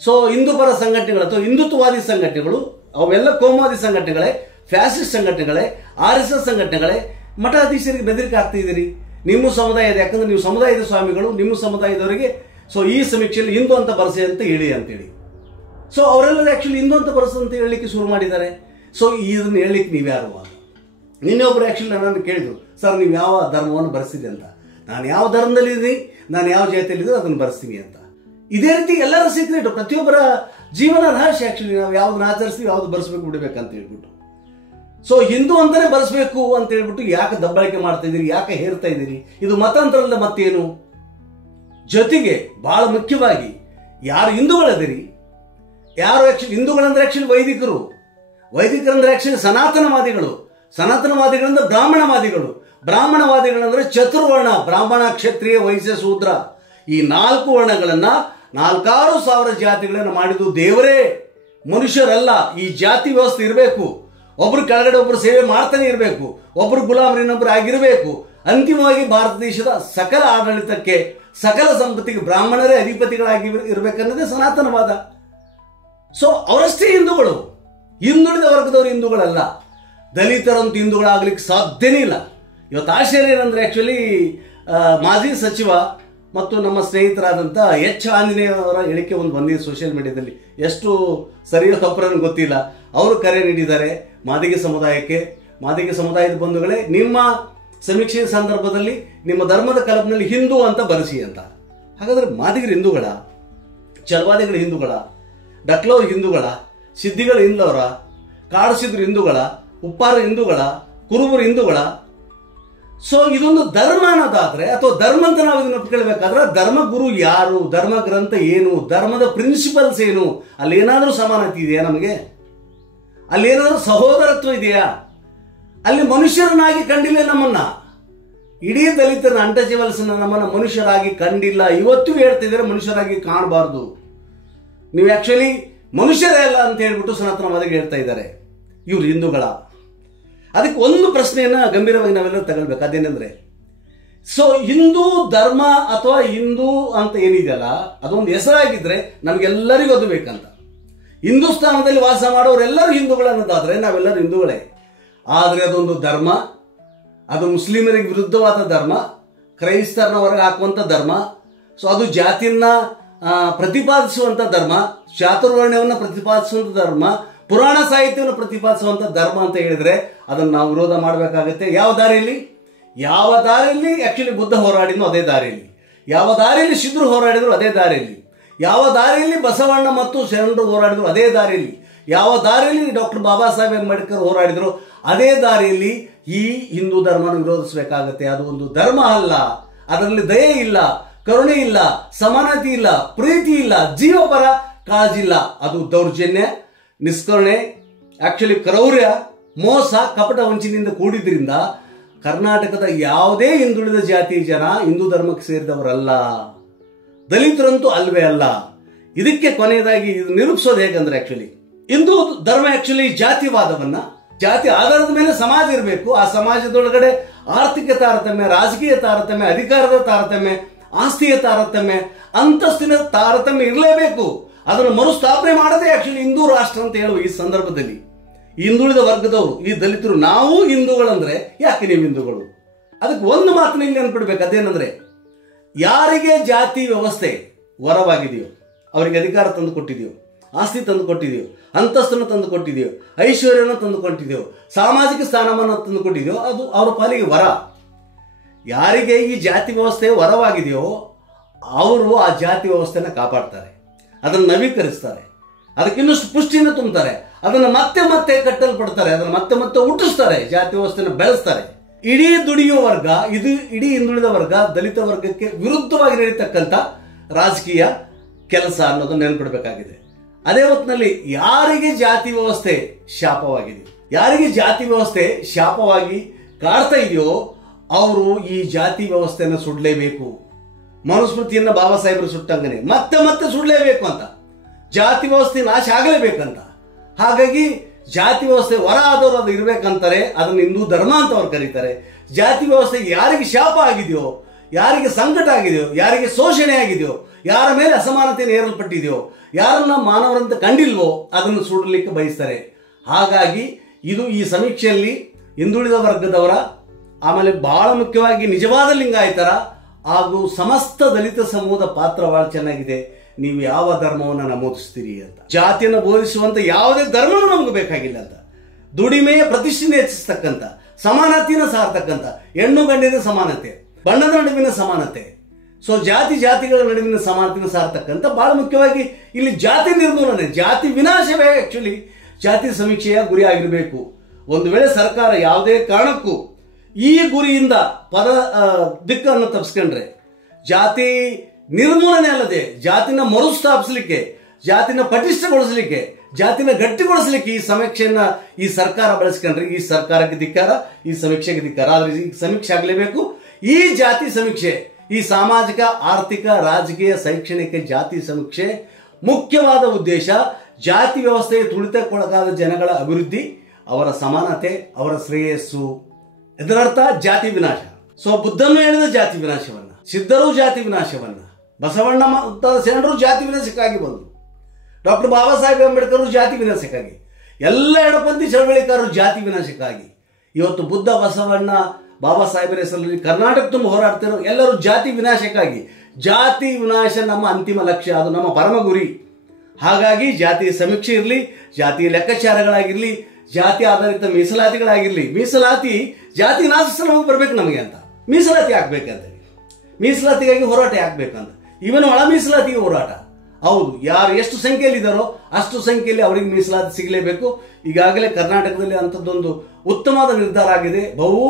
ಸೊ ಹಿಂದೂ ಪರ ಸಂಘಟನೆಗಳು ಅಥವಾ ಹಿಂದುತ್ವವಾದಿ ಸಂಘಟನೆಗಳು ಅವೆಲ್ಲ ಕೋಮುವಾದಿ ಸಂಘಟನೆಗಳೇ, ಫ್ಯಾಸಿಸ್ಟ್ ಸಂಘಟನೆಗಳೇ, RSS ಸಂಘಟನೆಗಳೇ, ಮಠಾಧೀಶರಿಗೆ ಬೆದರಿಕೆ ಆಗ್ತಾ ಇದ್ದೀರಿ. ನಿಮ್ಮ ಸಮುದಾಯದ, ಯಾಕಂದ್ರೆ ನೀವು ಸಮುದಾಯದ ಸ್ವಾಮಿಗಳು, ನಿಮ್ಮ ಸಮುದಾಯದವರಿಗೆ ಸೊ ಈ ಸಮೀಕ್ಷೆಯಲ್ಲಿ ಹಿಂದೂ ಅಂತ ಬರೆಸಿ ಅಂತ ಹೇಳಿ ಅಂತೇಳಿ. ಸೊ ಅವರೆಲ್ಲರೂ ಆ್ಯಕ್ಚುಲಿ ಹಿಂದೂ ಅಂತ ಬರೆಸು ಅಂತ ಹೇಳಲಿಕ್ಕೆ ಶುರು ಮಾಡಿದ್ದಾರೆ. ಸೊ ಇದನ್ನು ಹೇಳಲಿಕ್ಕೆ ನೀವ್ಯಾರು ಅಂತ ನಿನ್ನೆ ಒಬ್ಬರು ಆ್ಯಕ್ಚುಲಿ ನನ್ನನ್ನು ಕೇಳಿದ್ರು, ಸರ್ ನೀವು ಯಾವ ಧರ್ಮವನ್ನು ಬರೆಸಿದೆ ಅಂತ. ನಾನು ಯಾವ ಧರ್ಮದಲ್ಲಿದ್ದೀನಿ, ನಾನು ಯಾವ ಜಾತಿಯಲ್ಲಿದ್ದರೂ ಅದನ್ನು ಬರೆಸ್ತೀನಿ ಅಂತ. ಇದೇ ರೀತಿ ಎಲ್ಲರ ಸೀಕ್ರೆಟ್, ಪ್ರತಿಯೊಬ್ಬರ ಜೀವನ ರಹಸ್ಯ ಆ್ಯಕ್ಚುಲಿ. ನಾವು ಯಾವ್ದನ್ನ ಆಚರಿಸ್ತೀವಿ, ಯಾವ್ದು ಬರೆಸ್ಬೇಕು ಬಿಡಬೇಕಂತ ಹೇಳ್ಬಿಟ್ಟು. ಸೊ ಹಿಂದೂ ಅಂತಾನೆ ಬರೆಸ್ಬೇಕು ಅಂತ ಹೇಳ್ಬಿಟ್ಟು ಯಾಕೆ ದಬ್ಬಾಳಿಕೆ ಮಾಡ್ತಾ ಇದ್ದೀರಿ, ಯಾಕೆ ಹೇರ್ತಾ ಇದ್ದೀರಿ? ಇದು ಮತಾಂತರಲ್ಲ ಮತ್ತೇನು? ಜೊತೆಗೆ ಬಹಳ ಮುಖ್ಯವಾಗಿ ಯಾರು ಹಿಂದೂಗಳದಿರಿ, ಯಾರು ಆ್ಯಕ್ಚುಲಿ ಹಿಂದೂಗಳಂದ್ರೆ ಆ್ಯಕ್ಚುಲಿ ವೈದಿಕರಂದ್ರೆ ಆ್ಯಕ್ಚುಲಿ ಸನಾತನವಾದಿಗಳಿಂದ ಬ್ರಾಹ್ಮಣವಾದಿಗಳು, ಬ್ರಾಹ್ಮಣವಾದಿಗಳಂದ್ರೆ ಚತುರ್ವರ್ಣ, ಬ್ರಾಹ್ಮಣ, ಕ್ಷತ್ರಿಯ, ವೈಶ್ಯ, ಶೂದ್ರ, ಈ 4 ವರ್ಣಗಳನ್ನ 4,000 ಜಾತಿಗಳನ್ನು ಮಾಡಿದ್ದು ದೇವರೇ, ಮನುಷ್ಯರಲ್ಲ. ಈ ಜಾತಿ ವ್ಯವಸ್ಥೆ ಇರಬೇಕು. ಒಬ್ರು ಕೆಳಗಡೆ ಒಬ್ರು ಸೇವೆ ಮಾಡ್ತಾನೆ ಇರಬೇಕು, ಒಬ್ರು ಗುಲಾಮರು ಇನ್ನೊಬ್ರು ಆಗಿರಬೇಕು. ಅಂತಿಮವಾಗಿ ಭಾರತ ದೇಶದ ಸಕಲ ಆಡಳಿತಕ್ಕೆ, ಸಕಲ ಸಂಪತ್ತಿಗೆ ಬ್ರಾಹ್ಮಣರೇ ಅಧಿಪತಿಗಳಾಗಿ ಇರಬೇಕನ್ನೋದೇ ಸನಾತನವಾದ. ಸೊ ಅವರಷ್ಟೇ ಹಿಂದೂಗಳು, ಹಿಂದುಳಿದ ವರ್ಗದವರು ಹಿಂದೂಗಳಲ್ಲ. ದಲಿತರಂತೂ ಹಿಂದೂಗಳಾಗ್ಲಿಕ್ಕೆ ಸಾಧ್ಯನೇ ಇಲ್ಲ. ಇವತ್ತು ಆಶ್ಚರ್ಯ ಏನಂದ್ರೆ ಆ್ಯಕ್ಚುಲಿ ಮಾಜಿ ಸಚಿವ ಮತ್ತು ನಮ್ಮ ಸ್ನೇಹಿತರಾದಂಥ ಎಚ್ ಆಂಜನೇಯ ಅವರ ಹೇಳಿಕೆ ಒಂದು ಬಂದಿದೆ ಸೋಷಿಯಲ್ ಮೀಡಿಯಾದಲ್ಲಿ. ಎಷ್ಟು ಸರಿಯೋ ತಪ್ಪರನ್ನು ಗೊತ್ತಿಲ್ಲ. ಅವರು ಕರೆ ನೀಡಿದ್ದಾರೆ ಮಾದಿಗ ಸಮುದಾಯಕ್ಕೆ, ಮಾದಿಗ ಸಮುದಾಯದ ಬಂಧುಗಳೇ, ನಿಮ್ಮ ಸಮೀಕ್ಷೆಯ ಸಂದರ್ಭದಲ್ಲಿ ನಿಮ್ಮ ಧರ್ಮದ ಕಲಬ್ನಲ್ಲಿ ಹಿಂದೂ ಅಂತ ಬರೆಸಿ ಅಂತ. ಹಾಗಾದ್ರೆ ಮಾದಿಗರು ಹಿಂದೂಗಳ, ಚಲವಾದಿಗಳು ಹಿಂದೂಗಳ, ಡಕ್ಲವ್ರು ಹಿಂದೂಗಳ, ಸಿದ್ಧಿಗಳು ಹಿಂದವರ, ಕಾಡಸಿದ್ರು ಹಿಂದೂಗಳ, ಉಪ್ಪಾರ ಹಿಂದೂಗಳ, ಕುರುಬರು ಹಿಂದೂಗಳ? ಸೊ ಇದೊಂದು ಧರ್ಮ ಅನ್ನೋದಾದ್ರೆ, ಅಥವಾ ಧರ್ಮ ಅಂತ ನಾವು ಇದನ್ನು ಒಪ್ಕೊಳ್ಬೇಕಾದ್ರೆ ಧರ್ಮಗುರು ಯಾರು, ಧರ್ಮ ಗ್ರಂಥ ಏನು, ಧರ್ಮದ ಪ್ರಿನ್ಸಿಪಲ್ಸ್ ಏನು, ಅಲ್ಲಿ ಏನಾದರೂ ಸಮಾನತೆ ಇದೆಯಾ ನಮಗೆ? ಅಲ್ಲಿ ಏನಾದರೂ ಸಹೋದರತ್ವ ಇದೆಯಾ? ಅಲ್ಲಿ ಮನುಷ್ಯರನ್ನಾಗಿ ಕಂಡಿಲ್ಲ ನಮ್ಮನ್ನ. ಇಡೀ ದಲಿತರನ್ನ, ಅಂಟಜಿವಲ್ಸ್ನ ನಮ್ಮನ್ನ ಮನುಷ್ಯರಾಗಿ ಕಂಡಿಲ್ಲ. ಇವತ್ತು ಹೇಳ್ತಿದ್ದಾರೆ ಮನುಷ್ಯರಾಗಿ ಕಾಣಬಾರ್ದು, ನೀವು ಆಕ್ಚುಲಿ ಮನುಷ್ಯರೇ ಅಲ್ಲ ಅಂತ ಹೇಳ್ಬಿಟ್ಟು ಸನಾತನವಾದಿಗಳು ಹೇಳ್ತಾ ಇದ್ದಾರೆ. ಇವ್ರು ಹಿಂದೂಗಳ? ಅದಕ್ಕೆ ಒಂದು ಪ್ರಶ್ನೆಯನ್ನ ಗಂಭೀರವಾಗಿ ನಾವೆಲ್ಲರೂ ತಗೊಳ್ಬೇಕು. ಅದೇನೆಂದ್ರೆ, ಸೊ ಹಿಂದೂ ಧರ್ಮ ಅಥವಾ ಹಿಂದೂ ಅಂತ ಏನಿದೆಯಲ್ಲ, ಅದೊಂದು ಹೆಸರಾಗಿದ್ರೆ ನಮಗೆಲ್ಲರಿಗೂ ಅದು ಬೇಕಂತ. ಹಿಂದೂಸ್ತಾನದಲ್ಲಿ ವಾಸ ಮಾಡೋರೆಲ್ಲರೂ ಹಿಂದೂಗಳು ಅನ್ನೋದಾದ್ರೆ ನಾವೆಲ್ಲರೂ ಹಿಂದೂಗಳೇ. ಆದರೆ ಅದೊಂದು ಧರ್ಮ, ಅದು ಮುಸ್ಲಿಮರಿಗೆ ವಿರುದ್ಧವಾದ ಧರ್ಮ, ಕ್ರೈಸ್ತರನ್ನ ಹೊರಗೆ ಹಾಕುವಂಥ ಧರ್ಮ. ಸೊ ಅದು ಜಾತಿಯನ್ನ ಪ್ರತಿಪಾದಿಸುವಂಥ ಧರ್ಮ, ಚಾತುರ್ವರ್ಣ್ಯವನ್ನು ಪ್ರತಿಪಾದಿಸುವಂಥ ಧರ್ಮ, ಪುರಾಣ ಸಾಹಿತ್ಯವನ್ನು ಪ್ರತಿಪಾದಿಸುವಂಥ ಧರ್ಮ ಅಂತ ಹೇಳಿದ್ರೆ ಅದನ್ನು ನಾವು ವಿರೋಧ ಮಾಡಬೇಕಾಗುತ್ತೆ. ಯಾವ ದಾರಿಯಲ್ಲಿ ಆಕ್ಚುಲಿ ಬುದ್ಧ ಹೋರಾಡಿದ್ನೋ ಅದೇ ದಾರಿಯಲ್ಲಿ, ಯಾವ ದಾರಿಯಲ್ಲಿ ಸಿದ್ಧರು ಹೋರಾಡಿದ್ರು ಅದೇ ದಾರಿಯಲ್ಲಿ, ಯಾವ ದಾರಿಯಲ್ಲಿ ಬಸವಣ್ಣ ಮತ್ತು ಶರಣರು ಹೋರಾಡಿದ್ರು ಅದೇ ದಾರಿಯಲ್ಲಿ, ಯಾವ ದಾರಿಯಲ್ಲಿ ಡಾಕ್ಟರ್ ಬಾಬಾ ಸಾಹೇಬ್ ಅಂಬೇಡ್ಕರ್ ಹೋರಾಡಿದ್ರು ಅದೇ ದಾರಿಯಲ್ಲಿ ಈ ಹಿಂದೂ ಧರ್ಮನ ವಿರೋಧಿಸಬೇಕಾಗತ್ತೆ. ಅದು ಒಂದು ಧರ್ಮ ಅಲ್ಲ, ಅದರಲ್ಲಿ ದಯೆ ಇಲ್ಲ, ಕರುಣೆ ಇಲ್ಲ, ಸಮಾನತೆ ಇಲ್ಲ, ಪ್ರೀತಿ ಇಲ್ಲ, ಜೀವಪರ ಕಾಳಜಿ ಇಲ್ಲ. ಅದು ದೌರ್ಜನ್ಯ, ನಿಷ್ಕರುಣೆ, ಆಕ್ಚುಲಿ ಕ್ರೌರ್ಯ, ಮೋಸ, ಕಪಟ ವಂಚನೆಯಿಂದ ಕೂಡಿದ್ರಿಂದ ಕರ್ನಾಟಕದ ಯಾವುದೇ ಹಿಂದುಳಿದ ಜಾತಿ ಜನ ಹಿಂದೂ ಧರ್ಮಕ್ಕೆ ಸೇರಿದವರಲ್ಲ, ದಲಿತರಂತೂ ಅಲ್ವೇ ಅಲ್ಲ. ಇದಕ್ಕೆ ಕೊನೆಯದಾಗಿ ಇದು ನಿರೂಪಿಸೋದು ಹೇಗಂದ್ರೆ, ಆಕ್ಚುಲಿ ಹಿಂದೂ ಧರ್ಮ ಆಕ್ಚುಲಿ ಜಾತಿವಾದವನ್ನ, ಜಾತಿ ಆಧಾರದ ಮೇಲೆ ಸಮಾಜ ಇರಬೇಕು, ಆ ಸಮಾಜದೊಳಗಡೆ ಆರ್ಥಿಕ ತಾರತಮ್ಯ, ರಾಜಕೀಯ ತಾರತಮ್ಯ, ಅಧಿಕಾರದ ತಾರತಮ್ಯ, ಆಸ್ತಿಯ ತಾರತಮ್ಯ, ಅಂತಸ್ತಿನ ತಾರತಮ್ಯ ಇರಲೇಬೇಕು. ಅದನ್ನು ಮರುಸ್ಥಾಪನೆ ಮಾಡದೆ ಆಕ್ಚುಲಿ ಹಿಂದೂ ರಾಷ್ಟ್ರ ಅಂತ ಹೇಳುವ ಈ ಸಂದರ್ಭದಲ್ಲಿ ಹಿಂದುಳಿದ ವರ್ಗದವರು, ಈ ದಲಿತರು, ನಾವು ಹಿಂದೂಗಳಂದ್ರೆ ಯಾಕೆ ನೀವು ಹಿಂದೂಗಳು? ಅದಕ್ಕೆ ಒಂದು ಮಾತನ್ನ ಇಲ್ಲಿ ನೆನ್ಪಿಡ್ಬೇಕು. ಅದೇನಂದ್ರೆ, ಯಾರಿಗೆ ಜಾತಿ ವ್ಯವಸ್ಥೆ ವರವಾಗಿದೆಯೋ ಅವರಿಗೆ ಅಧಿಕಾರ ತಂದು ಕೊಟ್ಟಿದೆಯೋ, ಆಸ್ತಿ ತಂದು ಕೊಟ್ಟಿದೆಯೋ, ಅಂತಸ್ತನ್ನು ತಂದು ಕೊಟ್ಟಿದೆಯೋ, ಐಶ್ವರ್ಯನ ತಂದು ಕೊಟ್ಟಿದೆಯೋ, ಸಾಮಾಜಿಕ ಸ್ಥಾನಮಾನ ತಂದು ಕೊಟ್ಟಿದೆಯೋ, ಅದು ಅವರ ಪಾಲಿಗೆ ವರ. ಯಾರಿಗೆ ಈ ಜಾತಿ ವ್ಯವಸ್ಥೆ ವರವಾಗಿದೆಯೋ ಅವರು ಆ ಜಾತಿ ವ್ಯವಸ್ಥೆನ ಕಾಪಾಡ್ತಾರೆ, ಅದನ್ನು ನವೀಕರಿಸ್ತಾರೆ, ಅದಕ್ಕೆ ಇನ್ನಷ್ಟು ಪುಷ್ಟಿನ ತುಂಬುತ್ತಾರೆ, ಅದನ್ನು ಮತ್ತೆ ಮತ್ತೆ ಕಟ್ಟಲ್ಪಡ್ತಾರೆ, ಅದನ್ನು ಮತ್ತೆ ಮತ್ತೆ ಹುಟ್ಟಿಸ್ತಾರೆ, ಜಾತಿ ವ್ಯವಸ್ಥೆನ ಬೆಳೆಸ್ತಾರೆ. ಇಡೀ ದುಡಿಯುವ ವರ್ಗ, ಇದು ಇಡೀ ಹಿಂದುಳಿದ ವರ್ಗ, ದಲಿತ ವರ್ಗಕ್ಕೆ ವಿರುದ್ಧವಾಗಿ ನಡೀತಕ್ಕಂಥ ರಾಜಕೀಯ ಕೆಲಸ ಅನ್ನೋದನ್ನು ನೆನಪಿಡಬೇಕಾಗಿದೆ. ಅದೇ ಹೊತ್ತಿನಲ್ಲಿ ಯಾರಿಗೆ ಜಾತಿ ವ್ಯವಸ್ಥೆ ಶಾಪವಾಗಿದೆ, ಯಾರಿಗೆ ಜಾತಿ ವ್ಯವಸ್ಥೆ ಶಾಪವಾಗಿ ಕಾಡ್ತಾ ಇದೆಯೋ ಅವರು ಈ ಜಾತಿ ವ್ಯವಸ್ಥೆಯನ್ನು ಸುಡಲೇಬೇಕು. ಮನುಸ್ಮೃತಿಯನ್ನ ಬಾಬಾ ಸಾಹೇಬರು ಸುಟ್ಟಂಗನೆ ಮತ್ತೆ ಮತ್ತೆ ಸುಡಲೇಬೇಕು ಅಂತ, ಜಾತಿ ವ್ಯವಸ್ಥೆ ನಾಶ ಆಗಲೇಬೇಕಂತ. ಹಾಗಾಗಿ ಜಾತಿ ವ್ಯವಸ್ಥೆ ವರ ಆದವರು ಅದು ಇರಬೇಕಂತಾರೆ, ಅದನ್ನು ಹಿಂದೂ ಧರ್ಮ ಅಂತ ಅವ್ರು ಕರೀತಾರೆ. ಜಾತಿ ವ್ಯವಸ್ಥೆ ಯಾರಿಗೆ ಶಾಪ ಆಗಿದೆಯೋ, ಯಾರಿಗೆ ಸಂಕಟ ಆಗಿದೆಯೋ, ಯಾರಿಗೆ ಶೋಷಣೆ ಆಗಿದೆಯೋ, ಯಾರ ಮೇಲೆ ಅಸಮಾನತೆಯನ್ನು ಏರಲ್ಪಟ್ಟಿದೆಯೋ, ಯಾರನ್ನ ಮಾನವರಂತ ಕಂಡಿಲ್ವೋ ಅದನ್ನು ಸುಡಲಿಕ್ಕೆ ಬಯಸ್ತಾರೆ. ಹಾಗಾಗಿ ಇದು ಈ ಸಮೀಕ್ಷೆಯಲ್ಲಿ ಹಿಂದುಳಿದ ವರ್ಗದವರ, ಆಮೇಲೆ ಬಹಳ ಮುಖ್ಯವಾಗಿ ನಿಜವಾದ ಲಿಂಗಾಯತರ ಹಾಗೂ ಸಮಸ್ತ ದಲಿತ ಸಮೂಹದ ಪಾತ್ರ ಬಹಳ ಚೆನ್ನಾಗಿದೆ. ನೀವು ಯಾವ ಧರ್ಮವನ್ನು ನಮೂದಿಸ್ತೀರಿ ಅಂತ. ಜಾತಿಯನ್ನು ಬೋಧಿಸುವಂತ ಯಾವುದೇ ಧರ್ಮನೂ ನಮ್ಗೆ ಬೇಕಾಗಿಲ್ಲ ಅಂತ. ದುಡಿಮೆಯ ಪ್ರತಿಷ್ಠೆನ ಹೆಚ್ಚಿಸ್ತಕ್ಕಂಥ, ಸಮಾನತೆಯನ್ನು ಸಾರ್ತಕ್ಕಂಥ, ಹೆಣ್ಣು ಗಂಡಿನ ಸಮಾನತೆ, ಬಣ್ಣದ ನಡುವಿನ ಸಮಾನತೆ, ಸೊ ಜಾತಿಗಳ ನಡುವಿನ ಸಮಾನತೆಯನ್ನು ಸಾರ್ತಕ್ಕಂಥ, ಬಹಳ ಮುಖ್ಯವಾಗಿ ಇಲ್ಲಿ ಜಾತಿ ನಿರ್ಮೂಲನೆ, ಜಾತಿ ವಿನಾಶವೇ ಆಕ್ಚುಲಿ ಜಾತಿ ಸಮೀಕ್ಷೆಯ ಗುರಿ ಆಗಿರಬೇಕು. ಒಂದು ವೇಳೆ ಸರ್ಕಾರ ಯಾವುದೇ ಕಾರಣಕ್ಕೂ ಈ ಗುರಿಯಿಂದ ದಿಕ್ಕನ್ನು ತಪ್ಪಿಸ್ಕೊಂಡ್ರೆ ಜಾತಿ ನಿರ್ಮೂಲನೆ ಅಲ್ಲದೆ ಜಾತಿನ ಮರುಸ್ಥಾಪಿಸಲಿಕ್ಕೆ, ಜಾತಿನ ಪಟಿಷ್ಠಗೊಳಿಸಲಿಕ್ಕೆ, ಜಾತಿನ ಗಟ್ಟಿಗೊಳಿಸಲಿಕ್ಕೆ ಈ ಸಮೀಕ್ಷೆಯನ್ನ ಈ ಸರ್ಕಾರ ಬಳಸ್ಕೊಂಡ್ರೆ ಈ ಸರ್ಕಾರಕ್ಕೆ ಧಿಕ್ಕಾರ, ಈ ಸಮೀಕ್ಷೆಗೆ ಧಿಕ್ಕಾರ. ಆದ್ರೆ ಈ ಸಮೀಕ್ಷೆ ಆಗಲೇಬೇಕು. ಈ ಜಾತಿ ಸಮೀಕ್ಷೆ, ಈ ಸಾಮಾಜಿಕ, ಆರ್ಥಿಕ, ರಾಜಕೀಯ, ಶೈಕ್ಷಣಿಕ ಜಾತಿ ಸಮೀಕ್ಷೆ ಮುಖ್ಯವಾದ ಉದ್ದೇಶ ಜಾತಿ ವ್ಯವಸ್ಥೆಗೆ ತುಳಿತಕ್ಕೊಳಗಾದ ಜನಗಳ ಅಭಿವೃದ್ಧಿ, ಅವರ ಸಮಾನತೆ, ಅವರ ಶ್ರೇಯಸ್ಸು. ಇದರರ್ಥ ಜಾತಿ ವಿನಾಶ. ಸೊ ಬುದ್ಧನು ಹೇಳಿದ ಜಾತಿ ವಿನಾಶವನ್ನ, ಸಿದ್ಧರು ಜಾತಿ ವಿನಾಶವನ್ನ, ಬಸವಣ್ಣ ಶರಣರು ಜಾತಿ ವಿನಾಶಕ್ಕಾಗಿ ಬಂದರು, ಡಾಕ್ಟರ್ ಬಾಬಾ ಸಾಹೇಬ್ ಅಂಬೇಡ್ಕರ್ ಜಾತಿ ವಿನಾಶಕ್ಕಾಗಿ, ಎಲ್ಲ ಎಡಪಂಥಿ ಚಳವಳಿಕಾರರು ಜಾತಿ ವಿನಾಶಕ್ಕಾಗಿ. ಇವತ್ತು ಬುದ್ಧ, ಬಸವಣ್ಣ, ಬಾಬಾ ಸಾಹೇಬರ ಹೆಸರಲ್ಲಿ ಕರ್ನಾಟಕ ತುಂಬ ಹೋರಾಡ್ತಿರೋ ಎಲ್ಲರೂ ಜಾತಿ ವಿನಾಶಕ್ಕಾಗಿ. ಜಾತಿ ವಿನಾಶ ನಮ್ಮ ಅಂತಿಮ ಲಕ್ಷ್ಯ, ಅದು ನಮ್ಮ ಪರಮ ಗುರಿ. ಹಾಗಾಗಿ ಜಾತಿ ಸಮೀಕ್ಷೆ ಇರಲಿ, ಜಾತಿಯ ಲೆಕ್ಕಾಚಾರಗಳಾಗಿರಲಿ, ಜಾತಿ ಆಧಾರಿತ ಮೀಸಲಾತಿಗಳಾಗಿರಲಿ. ಮೀಸಲಾತಿ ಜಾತಿ ನಾಶಿಸಲು ಬರಬೇಕು ನಮಗೆ ಅಂತ, ಮೀಸಲಾತಿ ಹಾಕ್ಬೇಕಂತ, ಮೀಸಲಾತಿಗಾಗಿ ಹೋರಾಟ ಹಾಕ್ಬೇಕಂತ. ಇವನು ಒಳ ಮೀಸಲಾತಿಗೆ ಹೋರಾಟ. ಹೌದು, ಯಾರು ಎಷ್ಟು ಸಂಖ್ಯೆಯಲ್ಲಿ ಇದ್ದಾರೋ ಅಷ್ಟು ಸಂಖ್ಯೆಯಲ್ಲಿ ಅವರಿಗೆ ಮೀಸಲಾತಿ ಸಿಗಲೇಬೇಕು. ಈಗಾಗಲೇ ಕರ್ನಾಟಕದಲ್ಲಿ ಅಂಥದ್ದೊಂದು ಉತ್ತಮವಾದ ನಿರ್ಧಾರ ಆಗಿದೆ. ಬಹು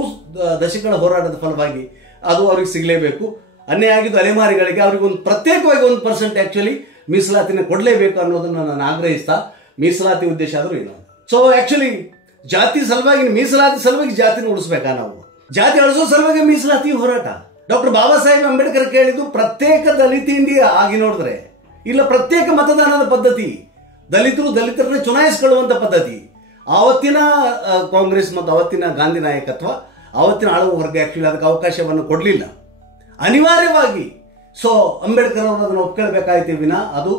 ದಶಕಗಳ ಹೋರಾಟದ ಫಲವಾಗಿ ಅದು ಅವ್ರಿಗೆ ಸಿಗಲೇಬೇಕು. ಅನ್ಯಾಯ ಆಗಿದ್ದು ಅಲೆಮಾರಿಗಳಿಗೆ ಅವರಿಗೆ ಒಂದು ಪ್ರತ್ಯೇಕವಾಗಿ 1% ಆಕ್ಚುಲಿ ಮೀಸಲಾತಿನ ಕೊಡಲೇಬೇಕು ಅನ್ನೋದನ್ನು ನಾನು ಆಗ್ರಹಿಸ್ತಾ, ಮೀಸಲಾತಿ ಉದ್ದೇಶ ಆದರೂ ಏನು. ಸೊ ಆಕ್ಚುಲಿ ಜಾತಿ ಸಲುವಾಗಿ, ಮೀಸಲಾತಿ ಸಲುವಾಗಿ ಜಾತಿನ ಉಳಿಸ್ಬೇಕಾ ನಾವು? ಜಾತಿ ಅಳಿಸೋ ಸಲುವಾಗಿ ಮೀಸಲಾತಿ ಹೋರಾಟ. ಡಾಕ್ಟರ್ ಬಾಬಾ ಸಾಹೇಬ್ ಅಂಬೇಡ್ಕರ್ ಕೇಳಿದ್ದು ಪ್ರತ್ಯೇಕ ದಲಿತ ಇಂಡಿಯಾ ಆಗಿ ನೋಡಿದ್ರೆ, ಇಲ್ಲ ಪ್ರತ್ಯೇಕ ಮತದಾನದ ಪದ್ಧತಿ, ದಲಿತರನ್ನ ಚುನಾಯಿಸಿಕೊಳ್ಳುವಂತ ಪದ್ಧತಿ. ಆವತ್ತಿನ ಕಾಂಗ್ರೆಸ್ ಮತ್ತು ಅವತ್ತಿನ ಗಾಂಧಿ ನಾಯಕತ್ವ, ಅವತ್ತಿನ ಆಳುವ ವರ್ಗ ಆಕ್ಚುಲಿ ಅದಕ್ಕೆ ಅವಕಾಶವನ್ನು ಕೊಡಲಿಲ್ಲ. ಅನಿವಾರ್ಯವಾಗಿ ಸೊ ಅಂಬೇಡ್ಕರ್ ಅವರು ಅದನ್ನು ಒಪ್ಕೊಳ್ಬೇಕಾಯ್ತು ವಿನ ಅದು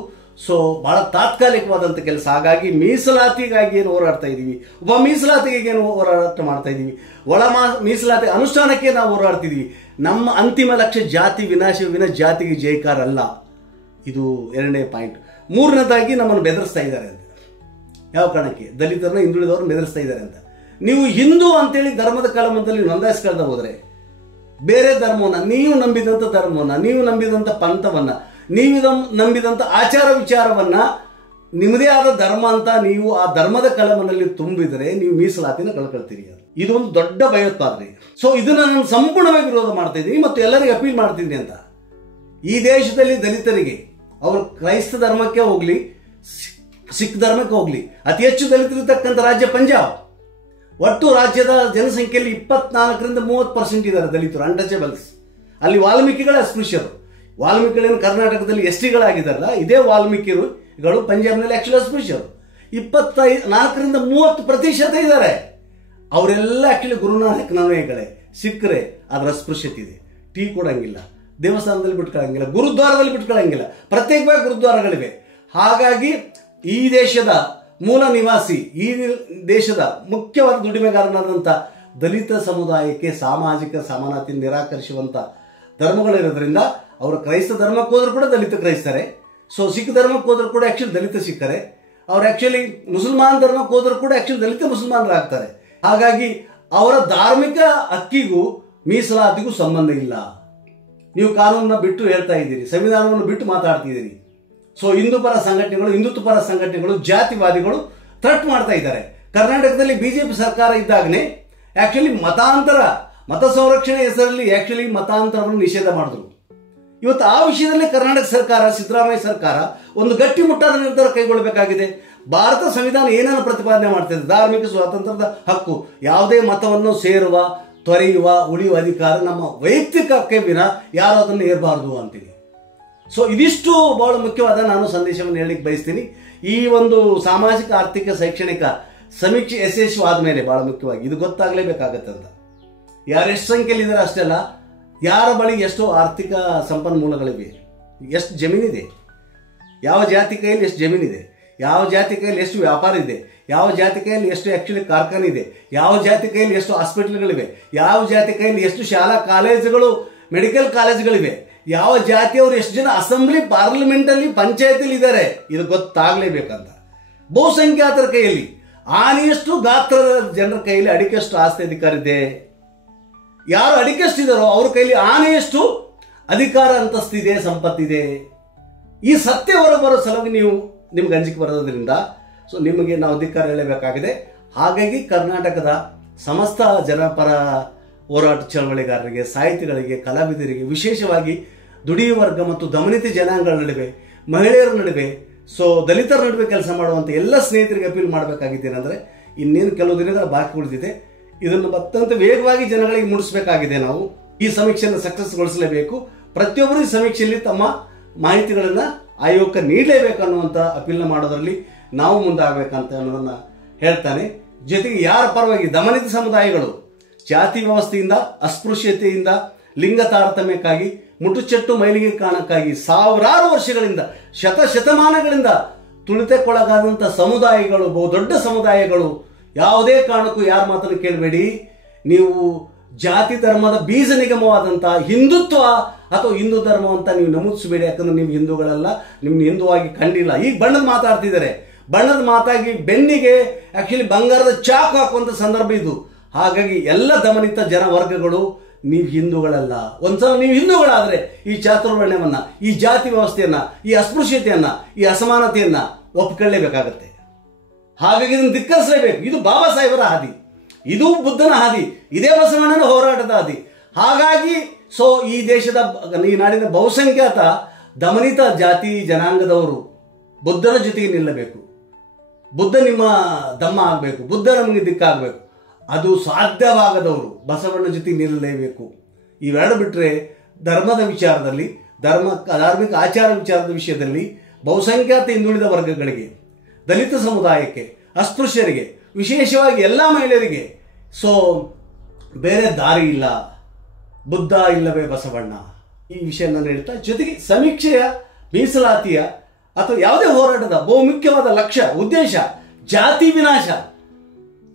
ಸೊ ಬಹಳ ತಾತ್ಕಾಲಿಕವಾದಂಥ ಕೆಲಸ. ಹಾಗಾಗಿ ಮೀಸಲಾತಿಗಾಗಿ ಏನು ಹೋರಾಡ್ತಾ ಇದ್ದೀವಿ, ಉಪ ಮೀಸಲಾತಿಗೆ ಏನು ಹೋರಾಟ ಮಾಡ್ತಾ ಇದ್ದೀವಿ, ಒಳ ಮೀಸಲಾತಿ ಅನುಷ್ಠಾನಕ್ಕೆ ನಾವು ಹೋರಾಡ್ತಿದ್ದೀವಿ. ನಮ್ಮ ಅಂತಿಮ ಲಕ್ಷ್ಯ ಜಾತಿ ವಿನಾಶವಿನ ಜಾತಿಗೆ ಜಯಕಾರ ಅಲ್ಲ. ಇದು 2ನೇ ಪಾಯಿಂಟ್. 3ನೇದಾಗಿ ನಮ್ಮನ್ನು ಬೆದರಿಸ್ತಾ ಇದ್ದಾರೆ ಅಂತ. ಯಾವ ಕಾರಣಕ್ಕೆ? ದಲಿತರನ್ನ, ಹಿಂದುಳಿದವ್ರನ್ನ ಬೆದರಿಸ್ತಾ ಇದ್ದಾರೆ ಅಂತ. ನೀವು ಹಿಂದೂ ಅಂತೇಳಿ ಧರ್ಮದ ಕಲಮದಲ್ಲಿ ನೋಂದಾಯಿಸ್ಕೊಳ್ತಾ ಹೋದ್ರೆ, ಬೇರೆ ಧರ್ಮವನ್ನ, ನೀವು ನಂಬಿದಂಥ ಧರ್ಮವನ್ನ, ನೀವು ನಂಬಿದಂಥ ಪಂಥವನ್ನ, ನೀವು ನಂಬಿದಂಥ ಆಚಾರ ವಿಚಾರವನ್ನ, ನಿಮ್ಮದೇ ಆದ ಧರ್ಮ ಅಂತ ನೀವು ಆ ಧರ್ಮದ ಕಲಮನಲ್ಲಿ ತುಂಬಿದರೆ ನೀವು ಮೀಸಲಾತಿನ ಕಳ್ಕೊಳ್ತೀರಿ. ಇದೊಂದು ದೊಡ್ಡ ಭಯೋತ್ಪಾದನೆ. ಸೊ ಇದನ್ನ ನಾನು ಸಂಪೂರ್ಣವಾಗಿ ವಿರೋಧ ಮಾಡ್ತಾ ಇದ್ದೀನಿ ಮತ್ತು ಎಲ್ಲರಿಗೂ ಅಪೀಲ್ ಮಾಡ್ತಿದ್ದೀನಿ ಅಂತ. ಈ ದೇಶದಲ್ಲಿ ದಲಿತರಿಗೆ, ಅವರು ಕ್ರೈಸ್ತ ಧರ್ಮಕ್ಕೆ ಹೋಗ್ಲಿ, ಸಿಖ್ ಧರ್ಮಕ್ಕೆ ಹೋಗ್ಲಿ, ಅತಿ ಹೆಚ್ಚು ದಲಿತರಿರ್ತಕ್ಕಂಥ ರಾಜ್ಯ ಪಂಜಾಬ್. ಒಟ್ಟು ರಾಜ್ಯದ ಜನಸಂಖ್ಯೆಯಲ್ಲಿ 24ರಿಂದ 30% ಇದ್ದಾರೆ ದಲಿತರು, ಅನ್ಟಚಬಲ್ಸ್. ಅಲ್ಲಿ ವಾಲ್ಮೀಕಿಗಳ ಅಸ್ಪೃಶ್ಯರು. ವಾಲ್ಮೀಕಿಗಳೇನು ಕರ್ನಾಟಕದಲ್ಲಿ ಎಸ್ಟಿಗಳಾಗಿದ್ದಾರಲ್ಲ, ಇದೇ ವಾಲ್ಮೀಕಿಗಳು ಪಂಜಾಬ್ನಲ್ಲಿ ಆಕ್ಚುಲಿ ಅಸ್ಪೃಶ್ಯರು 24ರಿಂದ 30% ಇದ್ದಾರೆ. ಅವರೆಲ್ಲ ಆಕ್ಚುಲಿ ಗುರುನಾನಕ್ ಅನುಯಾಯಿಗಳೇ, ಸಿಕ್ಕರೆ ಅದರ ಅಸ್ಪೃಶ್ಯತೆ ಇದೆ. ಟೀ ಕೊಡಂಗಿಲ್ಲ, ದೇವಸ್ಥಾನದಲ್ಲಿ ಬಿಟ್ಕೊಳ್ಳಂಗಿಲ್ಲ, ಗುರುದ್ವಾರದಲ್ಲಿ ಬಿಟ್ಕೊಳ್ಳಂಗಿಲ್ಲ, ಪ್ರತ್ಯೇಕವಾಗಿ ಗುರುದ್ವಾರಗಳಿವೆ. ಹಾಗಾಗಿ ಈ ದೇಶದ ಮೂಲ ನಿವಾಸಿ, ಈ ದೇಶದ ಮುಖ್ಯವಾದ ದುಡಿಮೆಗಾರನಾದಂಥ ದಲಿತ ಸಮುದಾಯಕ್ಕೆ ಸಾಮಾಜಿಕ ಸಮಾನತೆ ನಿರಾಕರಿಸುವಂಥ ಧರ್ಮಗಳಿರೋದ್ರಿಂದ ಅವರು ಕ್ರೈಸ್ತ ಧರ್ಮಕ್ಕೆ ಹೋದ್ರು ಕೂಡ ದಲಿತ ಕ್ರೈಸ್ತರೇ, ಸೊ ಸಿಖ್ ಧರ್ಮಕ್ಕೆ ಹೋದ್ರು ಕೂಡ ಆಕ್ಚುಲಿ ದಲಿತ ಸಿಕ್ಕರೆ, ಅವ್ರು ಆಕ್ಚುಲಿ ಮುಸಲ್ಮಾನ್ ಧರ್ಮಕ್ಕೆ ಹೋದ್ರು ಕೂಡ ಆಕ್ಚುಲಿ ದಲಿತ ಮುಸಲ್ಮಾನರಾಗ್ತಾರೆ. ಹಾಗಾಗಿ ಅವರ ಧಾರ್ಮಿಕ ಹಕ್ಕಿಗೂ ಮೀಸಲಾತಿಗೂ ಸಂಬಂಧ ಇಲ್ಲ. ನೀವು ಕಾನೂನನ್ನ ಬಿಟ್ಟು ಹೇಳ್ತಾ ಇದ್ದೀರಿ, ಸಂವಿಧಾನವನ್ನು ಬಿಟ್ಟು ಮಾತಾಡ್ತಿದ್ದೀರಿ. ಸೊ ಹಿಂದುತ್ವ ಪರ ಸಂಘಟನೆಗಳು, ಜಾತಿವಾದಿಗಳು ಥ್ರೆಟ್ ಮಾಡ್ತಾ ಇದ್ದಾರೆ. ಕರ್ನಾಟಕದಲ್ಲಿ ಬಿಜೆಪಿ ಸರ್ಕಾರ ಇದ್ದಾಗನೇ ಆಕ್ಚುಲಿ ಮತ ಸಂರಕ್ಷಣೆ ಹೆಸರಲ್ಲಿ ಆಕ್ಚುಲಿ ಮತಾಂತರವನ್ನು ನಿಷೇಧ ಮಾಡಿದ್ರು. ಇವತ್ತು ಆ ವಿಷಯದಲ್ಲಿ ಕರ್ನಾಟಕ ಸರ್ಕಾರ, ಸಿದ್ದರಾಮಯ್ಯ ಸರ್ಕಾರ ಒಂದು ಗಟ್ಟಿಮುಟ್ಟಾದ ನಿರ್ಧಾರ ಕೈಗೊಳ್ಳಬೇಕಾಗಿದೆ. ಭಾರತ ಸಂವಿಧಾನ ಏನನ್ನು ಪ್ರತಿಪಾದನೆ ಮಾಡ್ತಿದೆ? ಧಾರ್ಮಿಕ ಸ್ವಾತಂತ್ರ್ಯದ ಹಕ್ಕು, ಯಾವುದೇ ಮತವನ್ನು ಸೇರುವ, ತೊರೆಯುವ, ಉಳಿಯುವ ಅಧಿಕಾರ ನಮ್ಮ ವೈಯಕ್ತಿಕ ಹಕ್ಕೆ ವಿನ ಯಾರು ಅದನ್ನು ಏರಬಾರದು ಅಂತೀನಿ. ಸೊ ಇದಿಷ್ಟು ಬಹಳ ಮುಖ್ಯವಾದ ನಾನು ಸಂದೇಶವನ್ನು ಹೇಳಲಿಕ್ಕೆ ಬಯಸ್ತೀನಿ. ಈ ಒಂದು ಸಾಮಾಜಿಕ, ಆರ್ಥಿಕ, ಶೈಕ್ಷಣಿಕ ಸಮೀಕ್ಷೆ ಯಶಸ್ವಿ ಆದಮೇಲೆ ಬಹಳ ಮುಖ್ಯವಾಗಿ ಇದು ಗೊತ್ತಾಗಲೇಬೇಕಾಗತ್ತೆ ಅಂತ. ಯಾರು ಎಷ್ಟು ಸಂಖ್ಯೆಯಲ್ಲಿ ಇದ್ದಾರೆ ಅಷ್ಟೇ ಅಲ್ಲ, ಯಾರ ಬಳಿ ಎಷ್ಟು ಆರ್ಥಿಕ ಸಂಪನ್ಮೂಲಗಳಿವೆ, ಎಷ್ಟು ಜಮೀನಿದೆ, ಯಾವ ಜಾತಿ ಕೈಯಲ್ಲಿ ಎಷ್ಟು ಜಮೀನಿದೆ, ಯಾವ ಜಾತಿ ಕೈಯಲ್ಲಿ ಎಷ್ಟು ವ್ಯಾಪಾರ ಇದೆ, ಯಾವ ಜಾತಿ ಕೈಯಲ್ಲಿ ಎಷ್ಟು ಆಕ್ಚುಲಿ ಕಾರ್ಖಾನೆ ಇದೆ, ಯಾವ ಜಾತಿ ಕೈಯಲ್ಲಿ ಎಷ್ಟು ಹಾಸ್ಪಿಟಲ್ಗಳಿವೆ, ಯಾವ ಜಾತಿ ಕೈಯಲ್ಲಿ ಎಷ್ಟು ಶಾಲಾ ಕಾಲೇಜುಗಳು, ಮೆಡಿಕಲ್ ಕಾಲೇಜುಗಳಿವೆ, ಯಾವ ಜಾತಿಯವರು ಎಷ್ಟು ಜನ ಅಸೆಂಬ್ಲಿ ಪಾರ್ಲಿಮೆಂಟಲ್ಲಿ ಪಂಚಾಯತಿಲಿ ಇದ್ದಾರೆ ಇದು ಗೊತ್ತಾಗಲೇಬೇಕಂತ. ಬಹುಸಂಖ್ಯಾತರ ಕೈಯಲ್ಲಿ ಆನೆಯಷ್ಟು ಗಾತ್ರದ ಜನರ ಕೈಯಲ್ಲಿ ಅಡಿಕೆಯಷ್ಟು ಆಸ್ತಿ ಅಧಿಕಾರ ಇದೆ. ಯಾರು ಅಡಿಕೆಷ್ಟಿದ್ದಾರೋ ಅವ್ರ ಕೈಲಿ ಆನೆಯಷ್ಟು ಅಧಿಕಾರ ಅಂತಸ್ತಿದೆ, ಸಂಪತ್ತಿದೆ. ಈ ಸತ್ಯ ಹೊರಬರೋ ಸಲುವಾಗಿ ನಿಮ್ಗೆ ಅಂಜಿಕೆ ಬರೋದ್ರಿಂದ ನಿಮಗೆ ನಾವು ಧಿಕ್ಕಾರ ಹೇಳಬೇಕಾಗಿದೆ. ಹಾಗಾಗಿ ಕರ್ನಾಟಕದ ಸಮಸ್ತ ಜನಪರ ಹೋರಾಟ ಚಳವಳಿಗಾರರಿಗೆ, ಸಾಹಿತಿಗಳಿಗೆ, ಕಲಾವಿದರಿಗೆ, ವಿಶೇಷವಾಗಿ ದುಡಿಯುವ ವರ್ಗ ಮತ್ತು ದಮನಿತ ಜನಾಂಗಗಳ ನಡುವೆ, ಮಹಿಳೆಯರ ನಡುವೆ, ದಲಿತರ ನಡುವೆ ಕೆಲಸ ಮಾಡುವಂಥ ಎಲ್ಲ ಸ್ನೇಹಿತರಿಗೆ ಅಪೀಲ್ ಮಾಡಬೇಕಾಗಿದ್ದೇನೆಂದರೆ ಇನ್ನೇನು ಕೆಲವು ದಿನಗಳ ಬಾಕಿ ಉಳಿದಿದೆ. ಇದನ್ನು ಅತ್ಯಂತ ವೇಗವಾಗಿ ಜನಗಳಿಗೆ ಮುಡಿಸಬೇಕಾಗಿದೆ. ನಾವು ಈ ಸಮೀಕ್ಷೆಯನ್ನು ಸಕ್ಸಸ್ಗೊಳಿಸಲೇಬೇಕು. ಪ್ರತಿಯೊಬ್ಬರು ಈ ಸಮೀಕ್ಷೆಯಲ್ಲಿ ತಮ್ಮ ಮಾಹಿತಿಗಳನ್ನು ಆಯೋಗಕ್ಕೆ ನೀಡಲೇಬೇಕು ಅನ್ನುವಂಥ ಅಪೀಲ್ನ ಮಾಡೋದರಲ್ಲಿ ನಾವು ಮುಂದಾಗಬೇಕಂತ ಅನ್ನೋದನ್ನು ಹೇಳ್ತಾನೆ. ಜೊತೆಗೆ ಯಾರ ಪರವಾಗಿ ದಮನಿತ ಸಮುದಾಯಗಳು ಜಾತಿ ವ್ಯವಸ್ಥೆಯಿಂದ, ಅಸ್ಪೃಶ್ಯತೆಯಿಂದ, ಲಿಂಗ ತಾರತಮ್ಯಕ್ಕಾಗಿ, ಮುಟುಚೆಟ್ಟು ಮೈಲಿಗೆ ಕಾರಣಕ್ಕಾಗಿ ಸಾವಿರಾರು ವರ್ಷಗಳಿಂದ, ಶತಮಾನಗಳಿಂದ ತುಳಿತಕ್ಕೊಳಗಾದಂಥ ಸಮುದಾಯಗಳು, ಬಹುದೊಡ್ಡ ಸಮುದಾಯಗಳು, ಯಾವುದೇ ಕಾರಣಕ್ಕೂ ಯಾರ ಮಾತನ್ನು ಕೇಳಬೇಡಿ. ನೀವು ಜಾತಿ ಧರ್ಮದ ಬೀಜ ನಿಗಮವಾದಂಥ ಹಿಂದುತ್ವ ಅಥವಾ ಹಿಂದೂ ಧರ್ಮ ಅಂತ ನೀವು ನಮೂದಿಸಬೇಡಿ. ಯಾಕಂದ್ರೆ ನೀವು ಹಿಂದೂಗಳಲ್ಲ, ನಿಮ್ನ ಹಿಂದುವಾಗಿ ಕಂಡಿಲ್ಲ. ಈಗ ಬಣ್ಣದ ಮಾತಾಡ್ತಿದ್ದಾರೆ. ಬಣ್ಣದ ಮಾತಾಗಿ ಬೆನ್ನಿಗೆ ಆಕ್ಚುಲಿ ಬಂಗಾರದ ಚಾಕು ಹಾಕುವಂಥ ಸಂದರ್ಭ ಇದು. ಹಾಗಾಗಿ ಎಲ್ಲ ದಮನಿತ ಜನ ವರ್ಗಗಳು ನೀವು ಹಿಂದೂಗಳಲ್ಲ. ಒಂದ್ಸಲ ನೀವು ಹಿಂದೂಗಳಾದ್ರೆ ಈ ಚಾತುರ್ವರ್ಣ್ಯವನ್ನ, ಈ ಜಾತಿ ವ್ಯವಸ್ಥೆಯನ್ನ, ಈ ಅಸ್ಪೃಶ್ಯತೆಯನ್ನ, ಈ ಅಸಮಾನತೆಯನ್ನ ಒಪ್ಕೊಳ್ಳೇಬೇಕಾಗತ್ತೆ. ಹಾಗಾಗಿ ಇದನ್ನು ಧಿಕ್ಕರಿಸಲೇಬೇಕು. ಇದು ಬಾಬಾ ಸಾಹೇಬರ ಹಾದಿ, ಇದು ಬುದ್ಧನ ಹಾದಿ, ಇದೇ ಬಸವಣ್ಣನ ಹೋರಾಟದ ಹಾದಿ. ಹಾಗಾಗಿ ಈ ದೇಶದ, ಈ ನಾಡಿನ ಬಹುಸಂಖ್ಯಾತ ದಮನಿತ ಜಾತಿ ಜನಾಂಗದವರು ಬುದ್ಧನ ಜೊತೆಗೆ ನಿಲ್ಲಬೇಕು. ಬುದ್ಧ ನಿಮ್ಮ ದಮ್ಮ ಆಗಬೇಕು, ಬುದ್ಧ ನಮಗೆ ದಿಕ್ಕಾಗಬೇಕು. ಅದು ಸಾಧ್ಯವಾಗದವರು ಬಸವಣ್ಣ ಜೊತೆ ನಿಲ್ಲಲೇಬೇಕು. ಇವೆರಡು ಬಿಟ್ಟರೆ ಧರ್ಮದ ವಿಚಾರದಲ್ಲಿ, ಧಾರ್ಮಿಕ ಆಚಾರ ವಿಚಾರದ ವಿಷಯದಲ್ಲಿ ಬಹುಸಂಖ್ಯಾತ ಹಿಂದುಳಿದ ವರ್ಗಗಳಿಗೆ, ದಲಿತ ಸಮುದಾಯಕ್ಕೆ, ಅಸ್ಪೃಶ್ಯರಿಗೆ, ವಿಶೇಷವಾಗಿ ಎಲ್ಲ ಮಹಿಳೆಯರಿಗೆ ಬೇರೆ ದಾರಿ ಇಲ್ಲ. ಬುದ್ಧ ಇಲ್ಲವೇ ಬಸವಣ್ಣ. ಈ ವಿಷಯ ನಾನು ಹೇಳ್ತಾ, ಜೊತೆಗೆ ಸಮೀಕ್ಷೆಯ, ಮೀಸಲಾತಿಯ ಅಥವಾ ಯಾವುದೇ ಹೋರಾಟದ ಬಹುಮುಖ್ಯವಾದ ಲಕ್ಷ್ಯ, ಉದ್ದೇಶ ಜಾತಿ ವಿನಾಶ.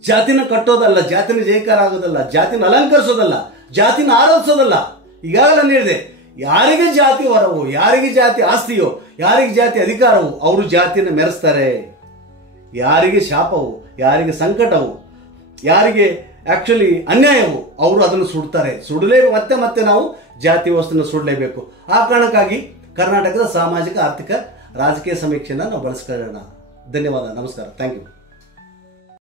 ಜಾತಿನ ಕಟ್ಟೋದಲ್ಲ, ಜಾತಿನ ಜಯಕಾರ ಆಗೋದಲ್ಲ, ಜಾತಿನ ಅಲಂಕರಿಸೋದಲ್ಲ, ಜಾತಿನ ಆರಾಧಿಸೋದಲ್ಲ. ಈಗಾಗಲೇ ನಾನು ಹೇಳಿದೆ, ಯಾರಿಗೆ ಜಾತಿ ವರವೋ, ಯಾರಿಗೆ ಜಾತಿ ಆಸ್ತಿಯೋ, ಯಾರಿಗೆ ಜಾತಿ ಅಧಿಕಾರವೋ ಅವರು ಜಾತಿಯನ್ನು ಮೆರೆಸ್ತಾರೆ. ಯಾರಿಗೆ ಶಾಪವು, ಯಾರಿಗೆ ಸಂಕಟವು, ಯಾರಿಗೆ ಆಕ್ಚುಲಿ ಅನ್ಯಾಯವು ಅವರು ಅದನ್ನು ಸುಡ್ತಾರೆ. ಮತ್ತೆ ನಾವು ಜಾತಿ ವ್ಯವಸ್ಥೆಯನ್ನು ಸುಡಲೇಬೇಕು. ಆ ಕಾರಣಕ್ಕಾಗಿ ಕರ್ನಾಟಕದ ಸಾಮಾಜಿಕ, ಆರ್ಥಿಕ, ರಾಜಕೀಯ ಸಮೀಕ್ಷೆಯನ್ನು ನಾವು ಬಳಸ್ಕೊಳ್ಳೋಣ. ಧನ್ಯವಾದ, ನಮಸ್ಕಾರ, ಥ್ಯಾಂಕ್ ಯು.